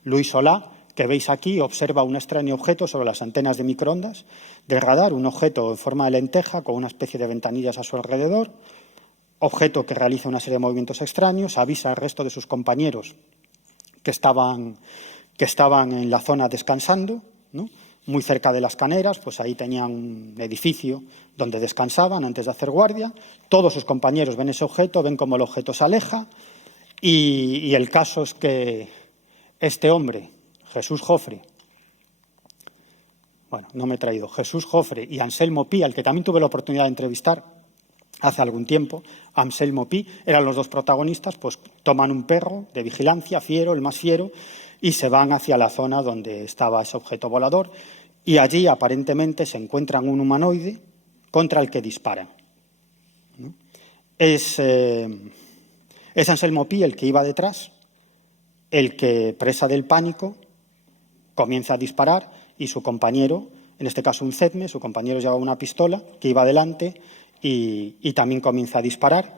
Luis Solá, que veis aquí, observa un extraño objeto sobre las antenas de microondas del radar, un objeto en forma de lenteja con una especie de ventanillas a su alrededor, objeto que realiza una serie de movimientos extraños, avisa al resto de sus compañeros que estaban en la zona descansando, ¿no?, muy cerca de las caneras. Pues ahí tenían un edificio donde descansaban antes de hacer guardia. Todos sus compañeros ven ese objeto, ven cómo el objeto se aleja y el caso es que este hombre, Jesús Jofre, Jesús Jofre y Anselmo Pi, al que también tuve la oportunidad de entrevistar hace algún tiempo, Anselmo Pi, eran los dos protagonistas, pues toman un perro de vigilancia, fiero, el más fiero, y se van hacia la zona donde estaba ese objeto volador y allí aparentemente se encuentran un humanoide contra el que disparan, ¿no? Es Anselmo Pi el que iba detrás, el que, presa del pánico, comienza a disparar y su compañero, en este caso un CEDME, su compañero llevaba una pistola que iba delante y también comienza a disparar.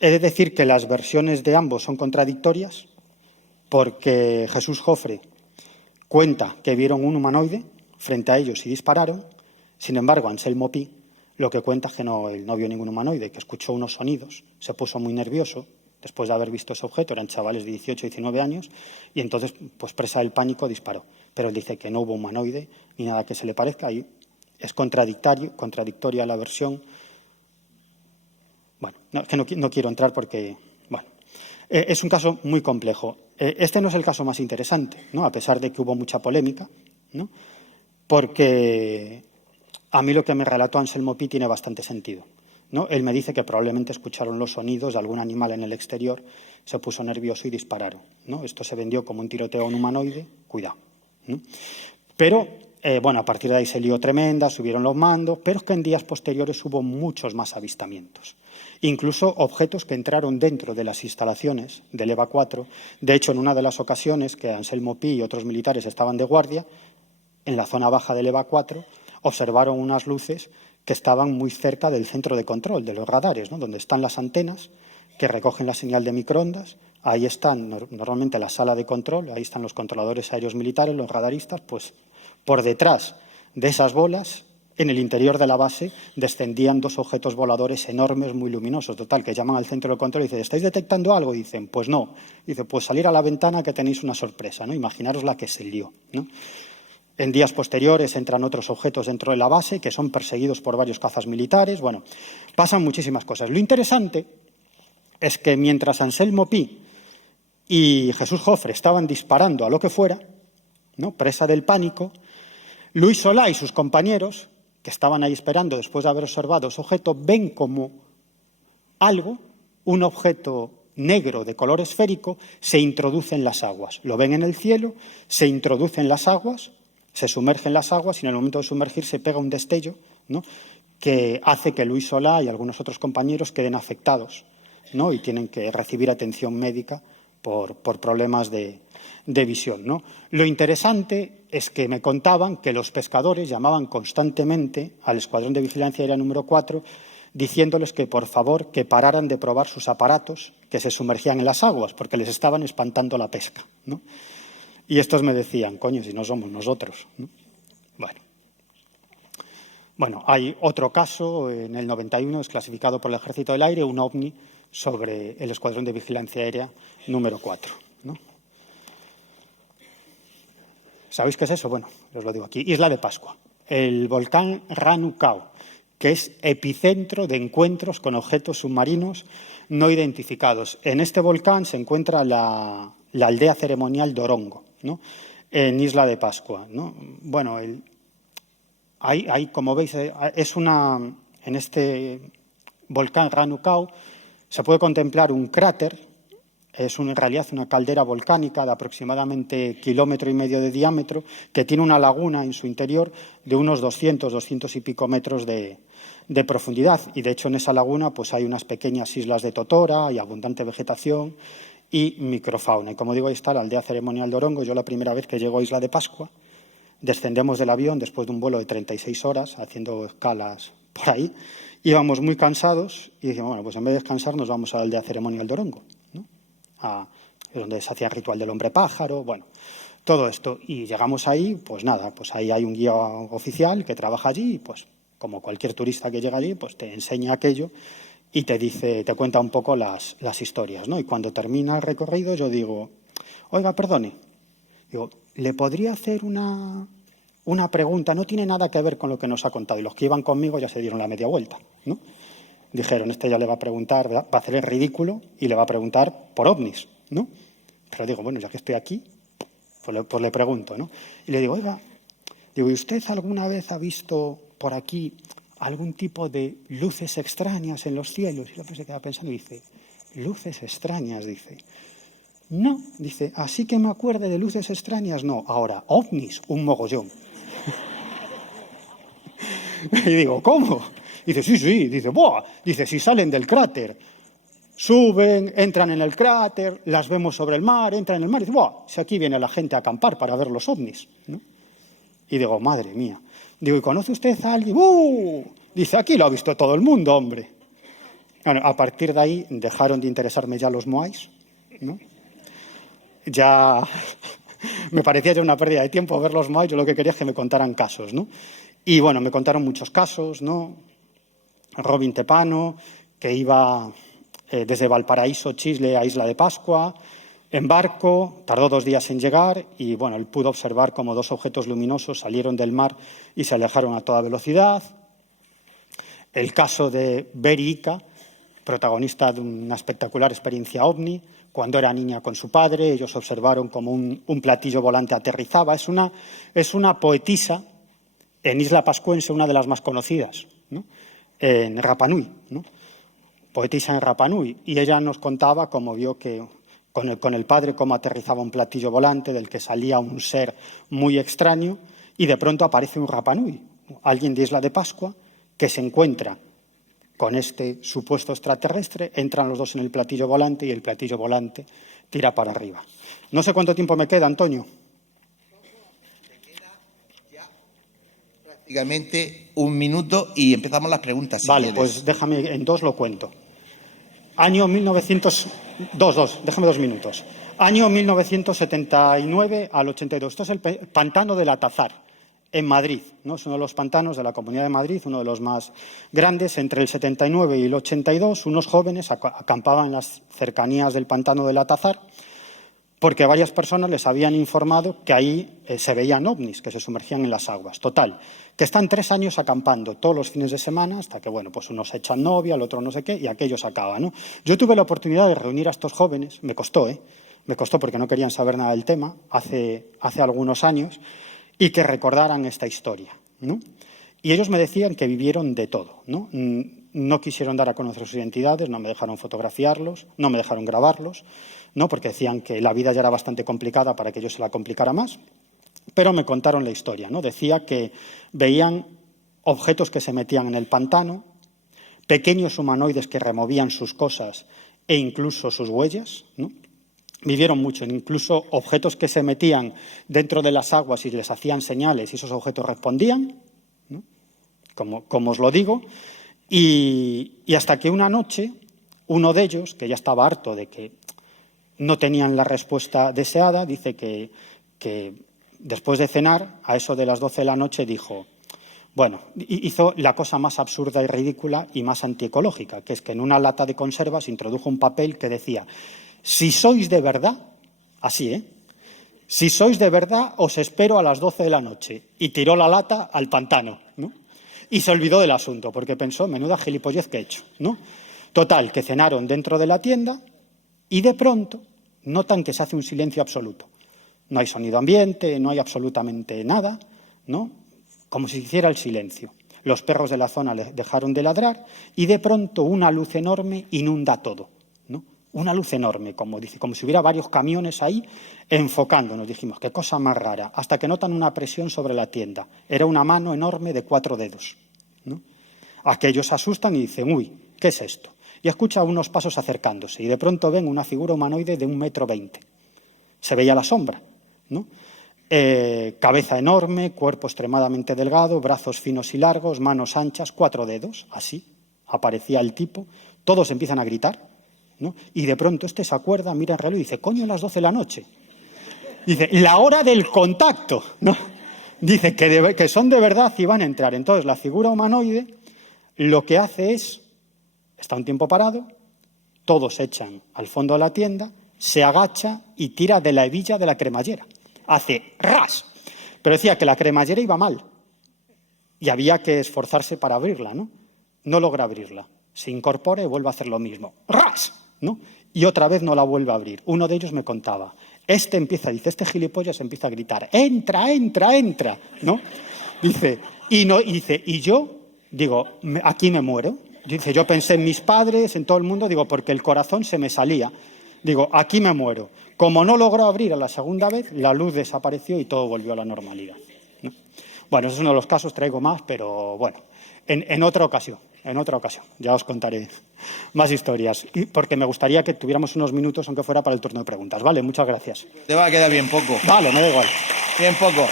He de decir que las versiones de ambos son contradictorias, porque Jesús Jofre cuenta que vieron un humanoide frente a ellos y dispararon. Sin embargo, Anselmo Pi lo que cuenta es que él no vio ningún humanoide, que escuchó unos sonidos, se puso muy nervioso, después de haber visto ese objeto, eran chavales de 18, 19 años, y entonces, pues presa del pánico, disparó. Pero él dice que no hubo humanoide ni nada que se le parezca, y es contradictoria la versión. Bueno, es que no quiero entrar porque, bueno, es un caso muy complejo. Este no es el caso más interesante, ¿no? A pesar de que hubo mucha polémica, ¿no? Porque a mí lo que me relató Anselmo Pi tiene bastante sentido, ¿no? Él me dice que probablemente escucharon los sonidos de algún animal en el exterior, se puso nervioso y dispararon, ¿no? Esto se vendió como un tiroteo a un humanoide, cuidado, ¿no? Pero, bueno, a partir de ahí se lió tremenda, subieron los mandos, pero es que en días posteriores hubo muchos más avistamientos. Incluso objetos que entraron dentro de las instalaciones del EVA 4. De hecho, en una de las ocasiones que Anselmo Pi y otros militares estaban de guardia, en la zona baja del EVA 4, observaron unas luces que estaban muy cerca del centro de control, de los radares, ¿no? Donde están las antenas que recogen la señal de microondas. Ahí están normalmente la sala de control, ahí están los controladores aéreos militares, los radaristas, pues por detrás de esas bolas, en el interior de la base, descendían dos objetos voladores enormes, muy luminosos. Total, que llaman al centro de control y dicen, ¿estáis detectando algo? Dicen, pues no. Dice, pues salir a la ventana que tenéis una sorpresa, ¿no? Imaginaros la que se lió, ¿no? En días posteriores entran otros objetos dentro de la base que son perseguidos por varios cazas militares. Bueno, pasan muchísimas cosas. Lo interesante es que mientras Anselmo Pi y Jesús Jofre estaban disparando a lo que fuera, ¿no? Presa del pánico, Luis Solá y sus compañeros, que estaban ahí esperando después de haber observado ese objeto, ven como algo, un objeto negro de color esférico, se introduce en las aguas. Lo ven en el cielo, se introduce en las aguas, se sumerge en las aguas y en el momento de sumergirse pega un destello, ¿no? Que hace que Luis Solá y algunos otros compañeros queden afectados, ¿no? Y tienen que recibir atención médica por problemas de visión, ¿no? Lo interesante es que me contaban que los pescadores llamaban constantemente al Escuadrón de Vigilancia Aérea número 4 diciéndoles que, por favor, que pararan de probar sus aparatos que se sumergían en las aguas porque les estaban espantando la pesca, ¿no? Y estos me decían, coño, si no somos nosotros, ¿no? Bueno, hay otro caso, en el 91, desclasificado por el Ejército del Aire, un ovni sobre el Escuadrón de Vigilancia Aérea número 4, ¿no? ¿Sabéis qué es eso? Bueno, os lo digo aquí. Isla de Pascua. El volcán Ranucao, que es epicentro de encuentros con objetos submarinos no identificados. En este volcán se encuentra la aldea ceremonial de Orongo, ¿no? En Isla de Pascua, ¿no? Bueno, ahí, como veis, en este volcán Ranucao se puede contemplar un cráter. Es en realidad una caldera volcánica de aproximadamente 1,5 kilómetros de diámetro que tiene una laguna en su interior de unos 200 y pico metros de profundidad. Y, de hecho, en esa laguna pues hay unas pequeñas islas de totora, hay abundante vegetación y microfauna. Y, como digo, ahí está la aldea ceremonial de Orongo. Yo la primera vez que llego a Isla de Pascua, descendemos del avión después de un vuelo de 36 horas, haciendo escalas por ahí. Íbamos muy cansados y dijimos, bueno, pues en vez de descansar nos vamos a la aldea ceremonial de Orongo, ¿no? Donde se hacía el ritual del hombre pájaro, bueno, todo esto. Y llegamos ahí, pues nada, pues ahí hay un guía oficial que trabaja allí y, pues, como cualquier turista que llega allí, pues te enseña aquello y te cuenta un poco las historias, ¿no? Y cuando termina el recorrido yo digo, oiga, perdone, digo, ¿le podría hacer una pregunta? No tiene nada que ver con lo que nos ha contado. Y los que iban conmigo ya se dieron la media vuelta, ¿no? Dijeron, este ya le va a preguntar, va a hacer el ridículo y le va a preguntar por ovnis, ¿no? Pero digo, bueno, ya que estoy aquí, pues le pregunto, ¿no? Y le digo, oiga, digo, ¿y usted alguna vez ha visto por aquí algún tipo de luces extrañas en los cielos? Y se queda pensando y dice, luces extrañas, dice. No, dice, así que me acuerde de luces extrañas, no. Ahora, ovnis, un mogollón. Y digo, ¿cómo? Dice, sí, dice, ¡buah! Dice, si salen del cráter, suben, entran en el cráter, las vemos sobre el mar, entran en el mar, y dice, ¡buah! Si aquí viene la gente a acampar para ver los ovnis, ¿no? Y digo, madre mía. Digo, ¿y conoce usted a alguien? Dice, aquí lo ha visto todo el mundo, hombre. Bueno, a partir de ahí dejaron de interesarme ya los moais, ¿no? Ya me parecía ya una pérdida de tiempo ver los moais, yo lo que quería es que me contaran casos, ¿no? Y bueno, me contaron muchos casos, ¿no? Robin Tepano, que iba desde Valparaíso, Chile, a Isla de Pascua, en barco, tardó 2 días en llegar y, bueno, él pudo observar cómo 2 objetos luminosos salieron del mar y se alejaron a toda velocidad. El caso de Beri Ika, protagonista de una espectacular experiencia ovni, cuando era niña con su padre, ellos observaron como un platillo volante aterrizaba. Es una poetisa en Isla Pascuense, una de las más conocidas, ¿no? En Rapa Nui, ¿no? Poetisa en Rapa Nui, y ella nos contaba cómo vio que con el padre cómo aterrizaba un platillo volante del que salía un ser muy extraño y de pronto aparece un Rapa Nui, alguien de Isla de Pascua que se encuentra con este supuesto extraterrestre, entran los dos en el platillo volante y el platillo volante tira para arriba. No sé cuánto tiempo me queda, Antonio. Prácticamente 1 minuto y empezamos las preguntas. Vale, pues déjame, en 2 lo cuento. Año 1902, déjame 2 minutos. Año 1979 al 82. Esto es el pantano del Atazar, en Madrid, ¿no? Es uno de los pantanos de la Comunidad de Madrid, uno de los más grandes. Entre el 79 y el 82, unos jóvenes acampaban en las cercanías del pantano del Atazar porque varias personas les habían informado que ahí se veían ovnis, que se sumergían en las aguas. Total, que están 3 años acampando todos los fines de semana hasta que, bueno, pues unos echan novia, el otro no sé qué, y aquello se acaba, ¿no? Yo tuve la oportunidad de reunir a estos jóvenes, me costó porque no querían saber nada del tema, hace algunos años, y que recordaran esta historia, ¿no? Y ellos me decían que vivieron de todo, ¿no? No quisieron dar a conocer sus identidades, no me dejaron fotografiarlos, no me dejaron grabarlos, ¿no? Porque decían que la vida ya era bastante complicada para que yo se la complicara más, pero me contaron la historia, ¿no? Decía que veían objetos que se metían en el pantano, pequeños humanoides que removían sus cosas e incluso sus huellas, ¿no? Vivieron mucho, incluso objetos que se metían dentro de las aguas y les hacían señales y esos objetos respondían, ¿no? Como os lo digo, y hasta que una noche uno de ellos, que ya estaba harto de que no tenían la respuesta deseada, dice que después de cenar, a eso de las 12 de la noche, dijo, bueno, hizo la cosa más absurda y ridícula y más antiecológica, que es que en una lata de conservas introdujo un papel que decía, si sois de verdad, así, si sois de verdad, os espero a las 12 de la noche. Y tiró la lata al pantano, ¿no? Y se olvidó del asunto, porque pensó, menuda gilipollez que he hecho, ¿no? Total, que cenaron dentro de la tienda y de pronto notan que se hace un silencio absoluto. No hay sonido ambiente, no hay absolutamente nada, ¿no? Como si hiciera el silencio. Los perros de la zona dejaron de ladrar y de pronto una luz enorme inunda todo, ¿no? Una luz enorme, como si hubiera varios camiones ahí enfocándonos. Dijimos, qué cosa más rara, hasta que notan una presión sobre la tienda. Era una mano enorme de 4 dedos, ¿no? Aquellos se asustan y dicen, uy, ¿qué es esto? Y escucha unos pasos acercándose y de pronto ven una figura humanoide de 1,20 m. Se veía la sombra, ¿no? Cabeza enorme, cuerpo extremadamente delgado, brazos finos y largos, manos anchas, 4 dedos, así aparecía el tipo. Todos empiezan a gritar, ¿no? Y de pronto este se acuerda, mira el reloj y dice, coño, las 12 de la noche. Dice, la hora del contacto, ¿no? Dice que son de verdad y van a entrar. Entonces la figura humanoide lo que hace es, está un tiempo parado, todos se echan al fondo de la tienda, se agacha y tira de la hebilla de la cremallera. Hace ras. Pero decía que la cremallera iba mal y había que esforzarse para abrirla, ¿no? No logra abrirla. Se incorpora y vuelve a hacer lo mismo. ¡Ras! ¿No? Y otra vez no la vuelve a abrir. Uno de ellos me contaba. Este gilipollas empieza a gritar, entra, entra, entra, ¿no? Dice, y yo digo, aquí me muero. Dice, yo pensé en mis padres, en todo el mundo, digo, porque el corazón se me salía. Digo, aquí me muero. Como no logró abrir a la segunda vez, la luz desapareció y todo volvió a la normalidad, ¿no? Bueno, ese es uno de los casos, traigo más, pero bueno, en otra ocasión, ya os contaré más historias, porque me gustaría que tuviéramos unos minutos, aunque fuera para el turno de preguntas, ¿vale? Muchas gracias. Te va a quedar bien poco. Vale, me da igual. Bien poco.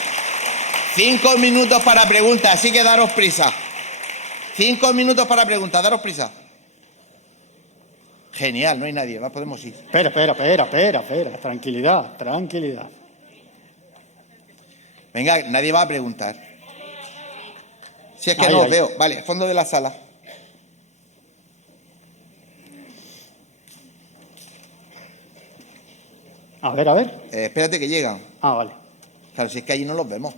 5 minutos para preguntas, así que daros prisa. 5 minutos para preguntas, daros prisa. Genial, no hay nadie, va, podemos ir. Espera, tranquilidad. Venga, nadie va a preguntar. Si es que ahí, no os ahí. veo. Vale, fondo de la sala. A ver, a ver. Espérate que llegan. Ah, vale. Claro, si es que allí no los vemos.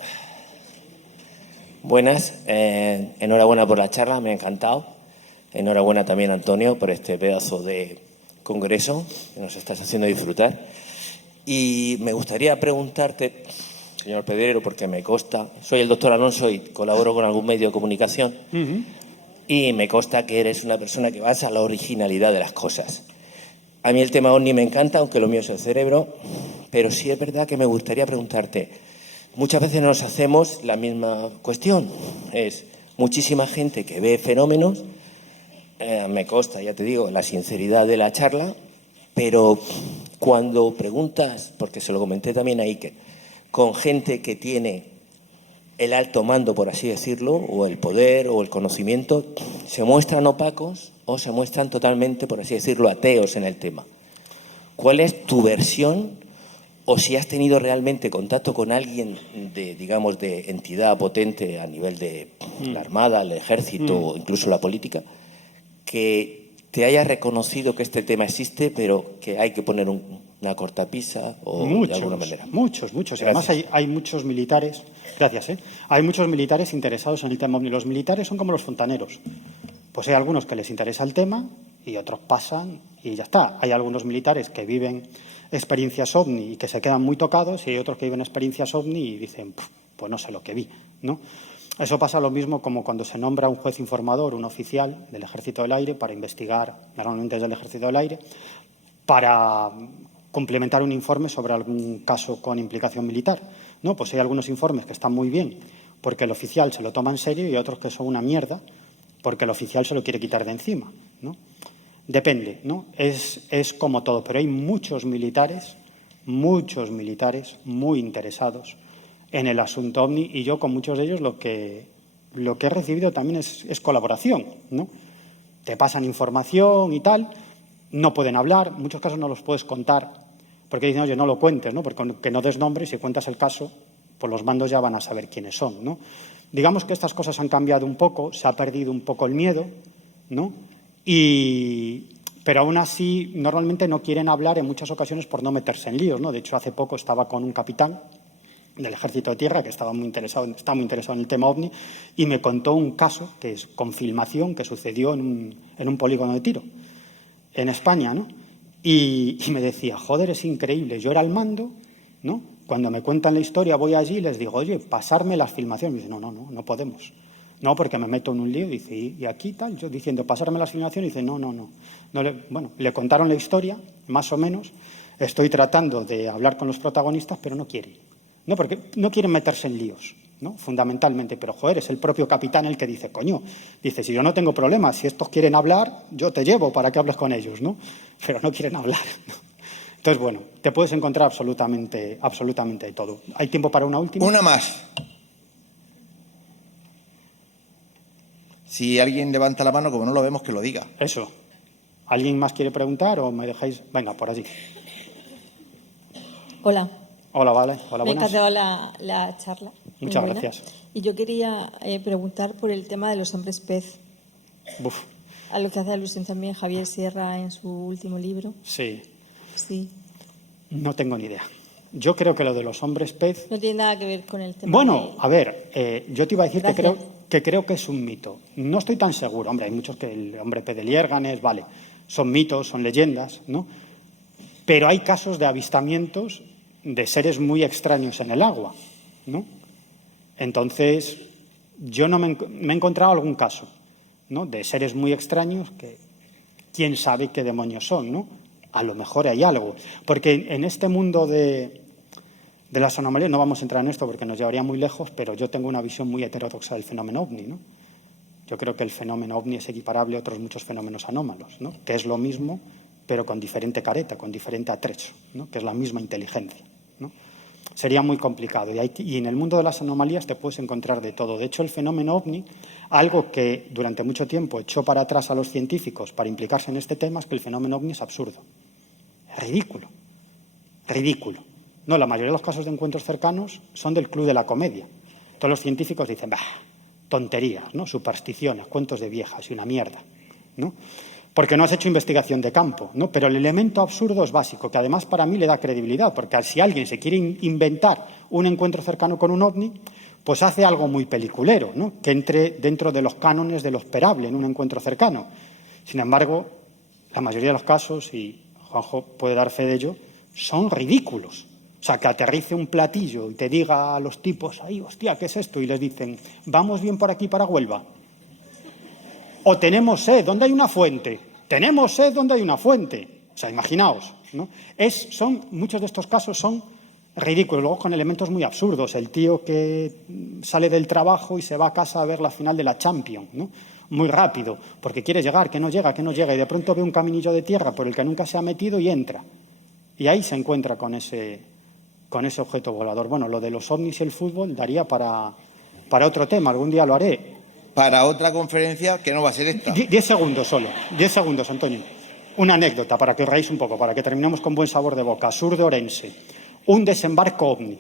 Buenas, enhorabuena por la charla, me ha encantado. Enhorabuena también, Antonio, por este pedazo de congreso que nos estás haciendo disfrutar. Y me gustaría preguntarte, señor Pedrero, porque me consta, soy el doctor Alonso y colaboro con algún medio de comunicación, y me consta que eres una persona que vas a la originalidad de las cosas. A mí el tema OVNI me encanta, aunque lo mío es el cerebro, pero sí es verdad que me gustaría preguntarte, muchas veces nos hacemos la misma cuestión, es muchísima gente que ve fenómenos, me consta, ya te digo, la sinceridad de la charla, pero cuando preguntas, porque se lo comenté también a Iker, con gente que tiene el alto mando, por así decirlo, o el poder o el conocimiento, se muestran opacos o se muestran totalmente, por así decirlo, ateos en el tema. ¿Cuál es tu versión, o si has tenido realmente contacto con alguien de, digamos, de entidad potente a nivel de la Armada, el Ejército o incluso la política, que te haya reconocido que este tema existe, pero que hay que poner una cortapisa o de alguna manera? Muchos. Gracias. Además hay muchos militares, gracias, hay muchos militares interesados en el tema OVNI. Los militares son como los fontaneros. Pues hay algunos que les interesa el tema y otros pasan y ya está. Hay algunos militares que viven experiencias OVNI y que se quedan muy tocados, y hay otros que viven experiencias OVNI y dicen, pues no sé lo que vi, ¿no? Eso pasa lo mismo como cuando se nombra un juez informador, un oficial del Ejército del Aire, para investigar, normalmente desde el Ejército del Aire, para complementar un informe sobre algún caso con implicación militar, ¿no? Pues hay algunos informes que están muy bien porque el oficial se lo toma en serio, y otros que son una mierda porque el oficial se lo quiere quitar de encima, ¿no? Depende, ¿no? Es como todo, pero hay muchos militares muy interesados en el asunto OVNI, y yo con muchos de ellos lo que he recibido también es colaboración, ¿no? Te pasan información y tal, no pueden hablar, en muchos casos no los puedes contar porque dicen, oye, no lo cuentes, ¿no? Porque que no des nombre, y si cuentas el caso, pues los mandos ya van a saber quiénes son, ¿no? Digamos que estas cosas han cambiado un poco, se ha perdido un poco el miedo, ¿no? Pero aún así, normalmente no quieren hablar en muchas ocasiones por no meterse en líos, ¿no? De hecho, hace poco estaba con un capitán del Ejército de Tierra que está muy interesado en el tema OVNI, y me contó un caso que es con filmación que sucedió en un polígono de tiro en España, ¿no? Y me decía, joder, es increíble, yo era al mando, ¿no? Cuando me cuentan la historia voy allí y les digo, oye, pasarme las filmaciones. Me dice, no podemos. No, porque me meto en un lío. Dice, y aquí tal, yo diciendo, pasarme las filmaciones. Dice, no. Bueno, le contaron la historia, más o menos. Estoy tratando de hablar con los protagonistas, pero no quieren. No, porque no quieren meterse en líos, ¿no? Fundamentalmente. Pero, joder, es el propio capitán el que dice, coño, dice, si yo no tengo problemas, si estos quieren hablar, yo te llevo para que hables con ellos, ¿no? Pero no quieren hablar, ¿no? Entonces, bueno, te puedes encontrar absolutamente de todo. ¿Hay tiempo para una última? Una más. Si alguien levanta la mano, como no lo vemos, que lo diga. Eso. ¿Alguien más quiere preguntar o me dejáis? Venga, por allí. Hola. Hola, vale. Hola, Me ha buenas. encantado la charla. Muchas Muy buena. gracias. Y yo quería preguntar por el tema de los hombres pez, Uf, a lo que hace alusión también Javier Sierra en su último libro. sí. Sí. No tengo ni idea. Yo creo que lo de los hombres pez... No tiene nada que ver con el tema. Bueno, a ver, yo te iba a decir Gracias. que creo que es un mito. No estoy tan seguro. Hombre, hay muchos que el hombre pez de Liérganes, vale, son mitos, son leyendas, ¿no? Pero hay casos de avistamientos de seres muy extraños en el agua, ¿no? Entonces, yo no me he encontrado algún caso, ¿no? De seres muy extraños que quién sabe qué demonios son, ¿no? A lo mejor hay algo. Porque en este mundo de las anomalías, no vamos a entrar en esto porque nos llevaría muy lejos, pero yo tengo una visión muy heterodoxa del fenómeno OVNI, ¿no? Yo creo que el fenómeno OVNI es equiparable a otros muchos fenómenos anómalos, ¿no? Que es lo mismo, pero con diferente careta, con diferente atrecho, ¿no? Que es la misma inteligencia, ¿no? Sería muy complicado. Y en el mundo de las anomalías te puedes encontrar de todo. De hecho, el fenómeno OVNI, algo que durante mucho tiempo echó para atrás a los científicos para implicarse en este tema, es que el fenómeno OVNI es absurdo. Es ridículo. Ridículo. No, la mayoría de los casos de encuentros cercanos son del club de la comedia. Todos los científicos dicen, bah, tonterías, ¿no? Supersticiones, cuentos de viejas y una mierda, ¿no? porque no has hecho investigación de campo, ¿no? Pero el elemento absurdo es básico, que además para mí le da credibilidad, porque si alguien se quiere inventar un encuentro cercano con un ovni, pues hace algo muy peliculero, ¿no? Que entre dentro de los cánones de lo esperable en un encuentro cercano. Sin embargo, la mayoría de los casos, y Juanjo puede dar fe de ello, son ridículos. O sea, que aterrice un platillo y te diga a los tipos, ¡ay, hostia, qué es esto! Y les dicen, ¿vamos bien por aquí para Huelva? O tenemos sed, ¿dónde hay una fuente? Tenemos sed, ¿dónde hay una fuente? O sea, imaginaos, ¿no? Muchos de estos casos son ridículos, luego con elementos muy absurdos. El tío que sale del trabajo y se va a casa a ver la final de la Champions, ¿no? Muy rápido, porque quiere llegar, que no llega, y de pronto ve un caminillo de tierra por el que nunca se ha metido y entra. Y ahí se encuentra con ese objeto volador. Bueno, lo de los ovnis y el fútbol daría para otro tema, algún día lo haré. Para otra conferencia que no va a ser esta. 10 segundos solo, 10 segundos, Antonio. Una anécdota para que os reáis un poco, para que terminemos con buen sabor de boca. Sur de Orense, un desembarco ovni,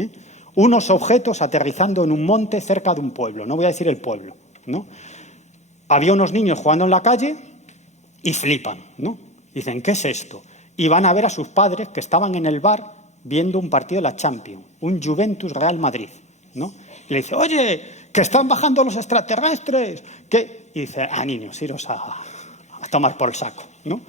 ¿eh? Unos objetos aterrizando en un monte cerca de un pueblo, no voy a decir el pueblo, ¿no? Había unos niños jugando en la calle y flipan, ¿no? Dicen, ¿qué es esto? Y van a ver a sus padres que estaban en el bar viendo un partido de la Champions, un Juventus Real Madrid, ¿no? Y le dice, oye, que están bajando los extraterrestres. ¿Qué? Y dice, niños, iros a tomar por el saco, ¿no?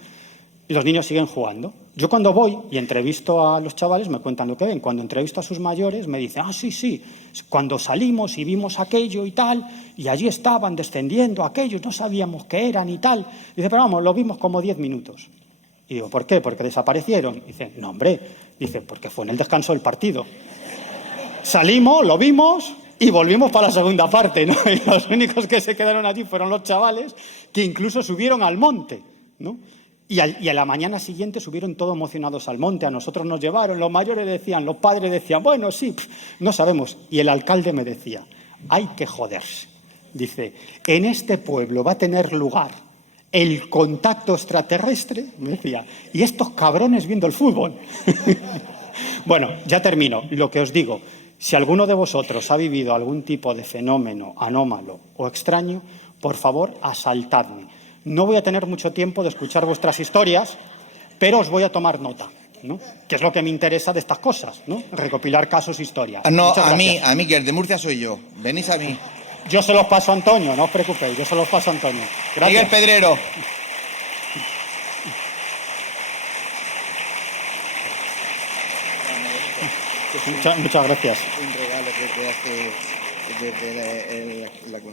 Y los niños siguen jugando. Yo cuando voy y entrevisto a los chavales me cuentan lo que ven. Cuando entrevisto a sus mayores me dicen, sí, cuando salimos y vimos aquello y tal, y allí estaban descendiendo aquellos, no sabíamos qué eran y tal. Dice, pero vamos, lo vimos como 10 minutos. Y digo, ¿por qué? ¿Porque desaparecieron? Dice, no, hombre. Dice, porque fue en el descanso del partido. Salimos, lo vimos y volvimos para la segunda parte, ¿no? Y los únicos que se quedaron allí fueron los chavales, que incluso subieron al monte, ¿no? Y a la mañana siguiente subieron todos emocionados al monte, a nosotros nos llevaron, los mayores decían, los padres decían, bueno, sí, no sabemos. Y el alcalde me decía, hay que joderse. Dice, en este pueblo va a tener lugar el contacto extraterrestre, me decía, y estos cabrones viendo el fútbol. Bueno, ya termino. Lo que os digo, si alguno de vosotros ha vivido algún tipo de fenómeno anómalo o extraño, por favor, asaltadme. No voy a tener mucho tiempo de escuchar vuestras historias, pero os voy a tomar nota, ¿no? Que es lo que me interesa de estas cosas, ¿no? Recopilar casos, historias. No, a mí, que el de Murcia soy yo. Venís a mí. Yo se los paso a Antonio, no os preocupéis, yo se los paso a Antonio. Gracias. Miguel Pedrero. Muchas gracias. Un regalo que te hace desde la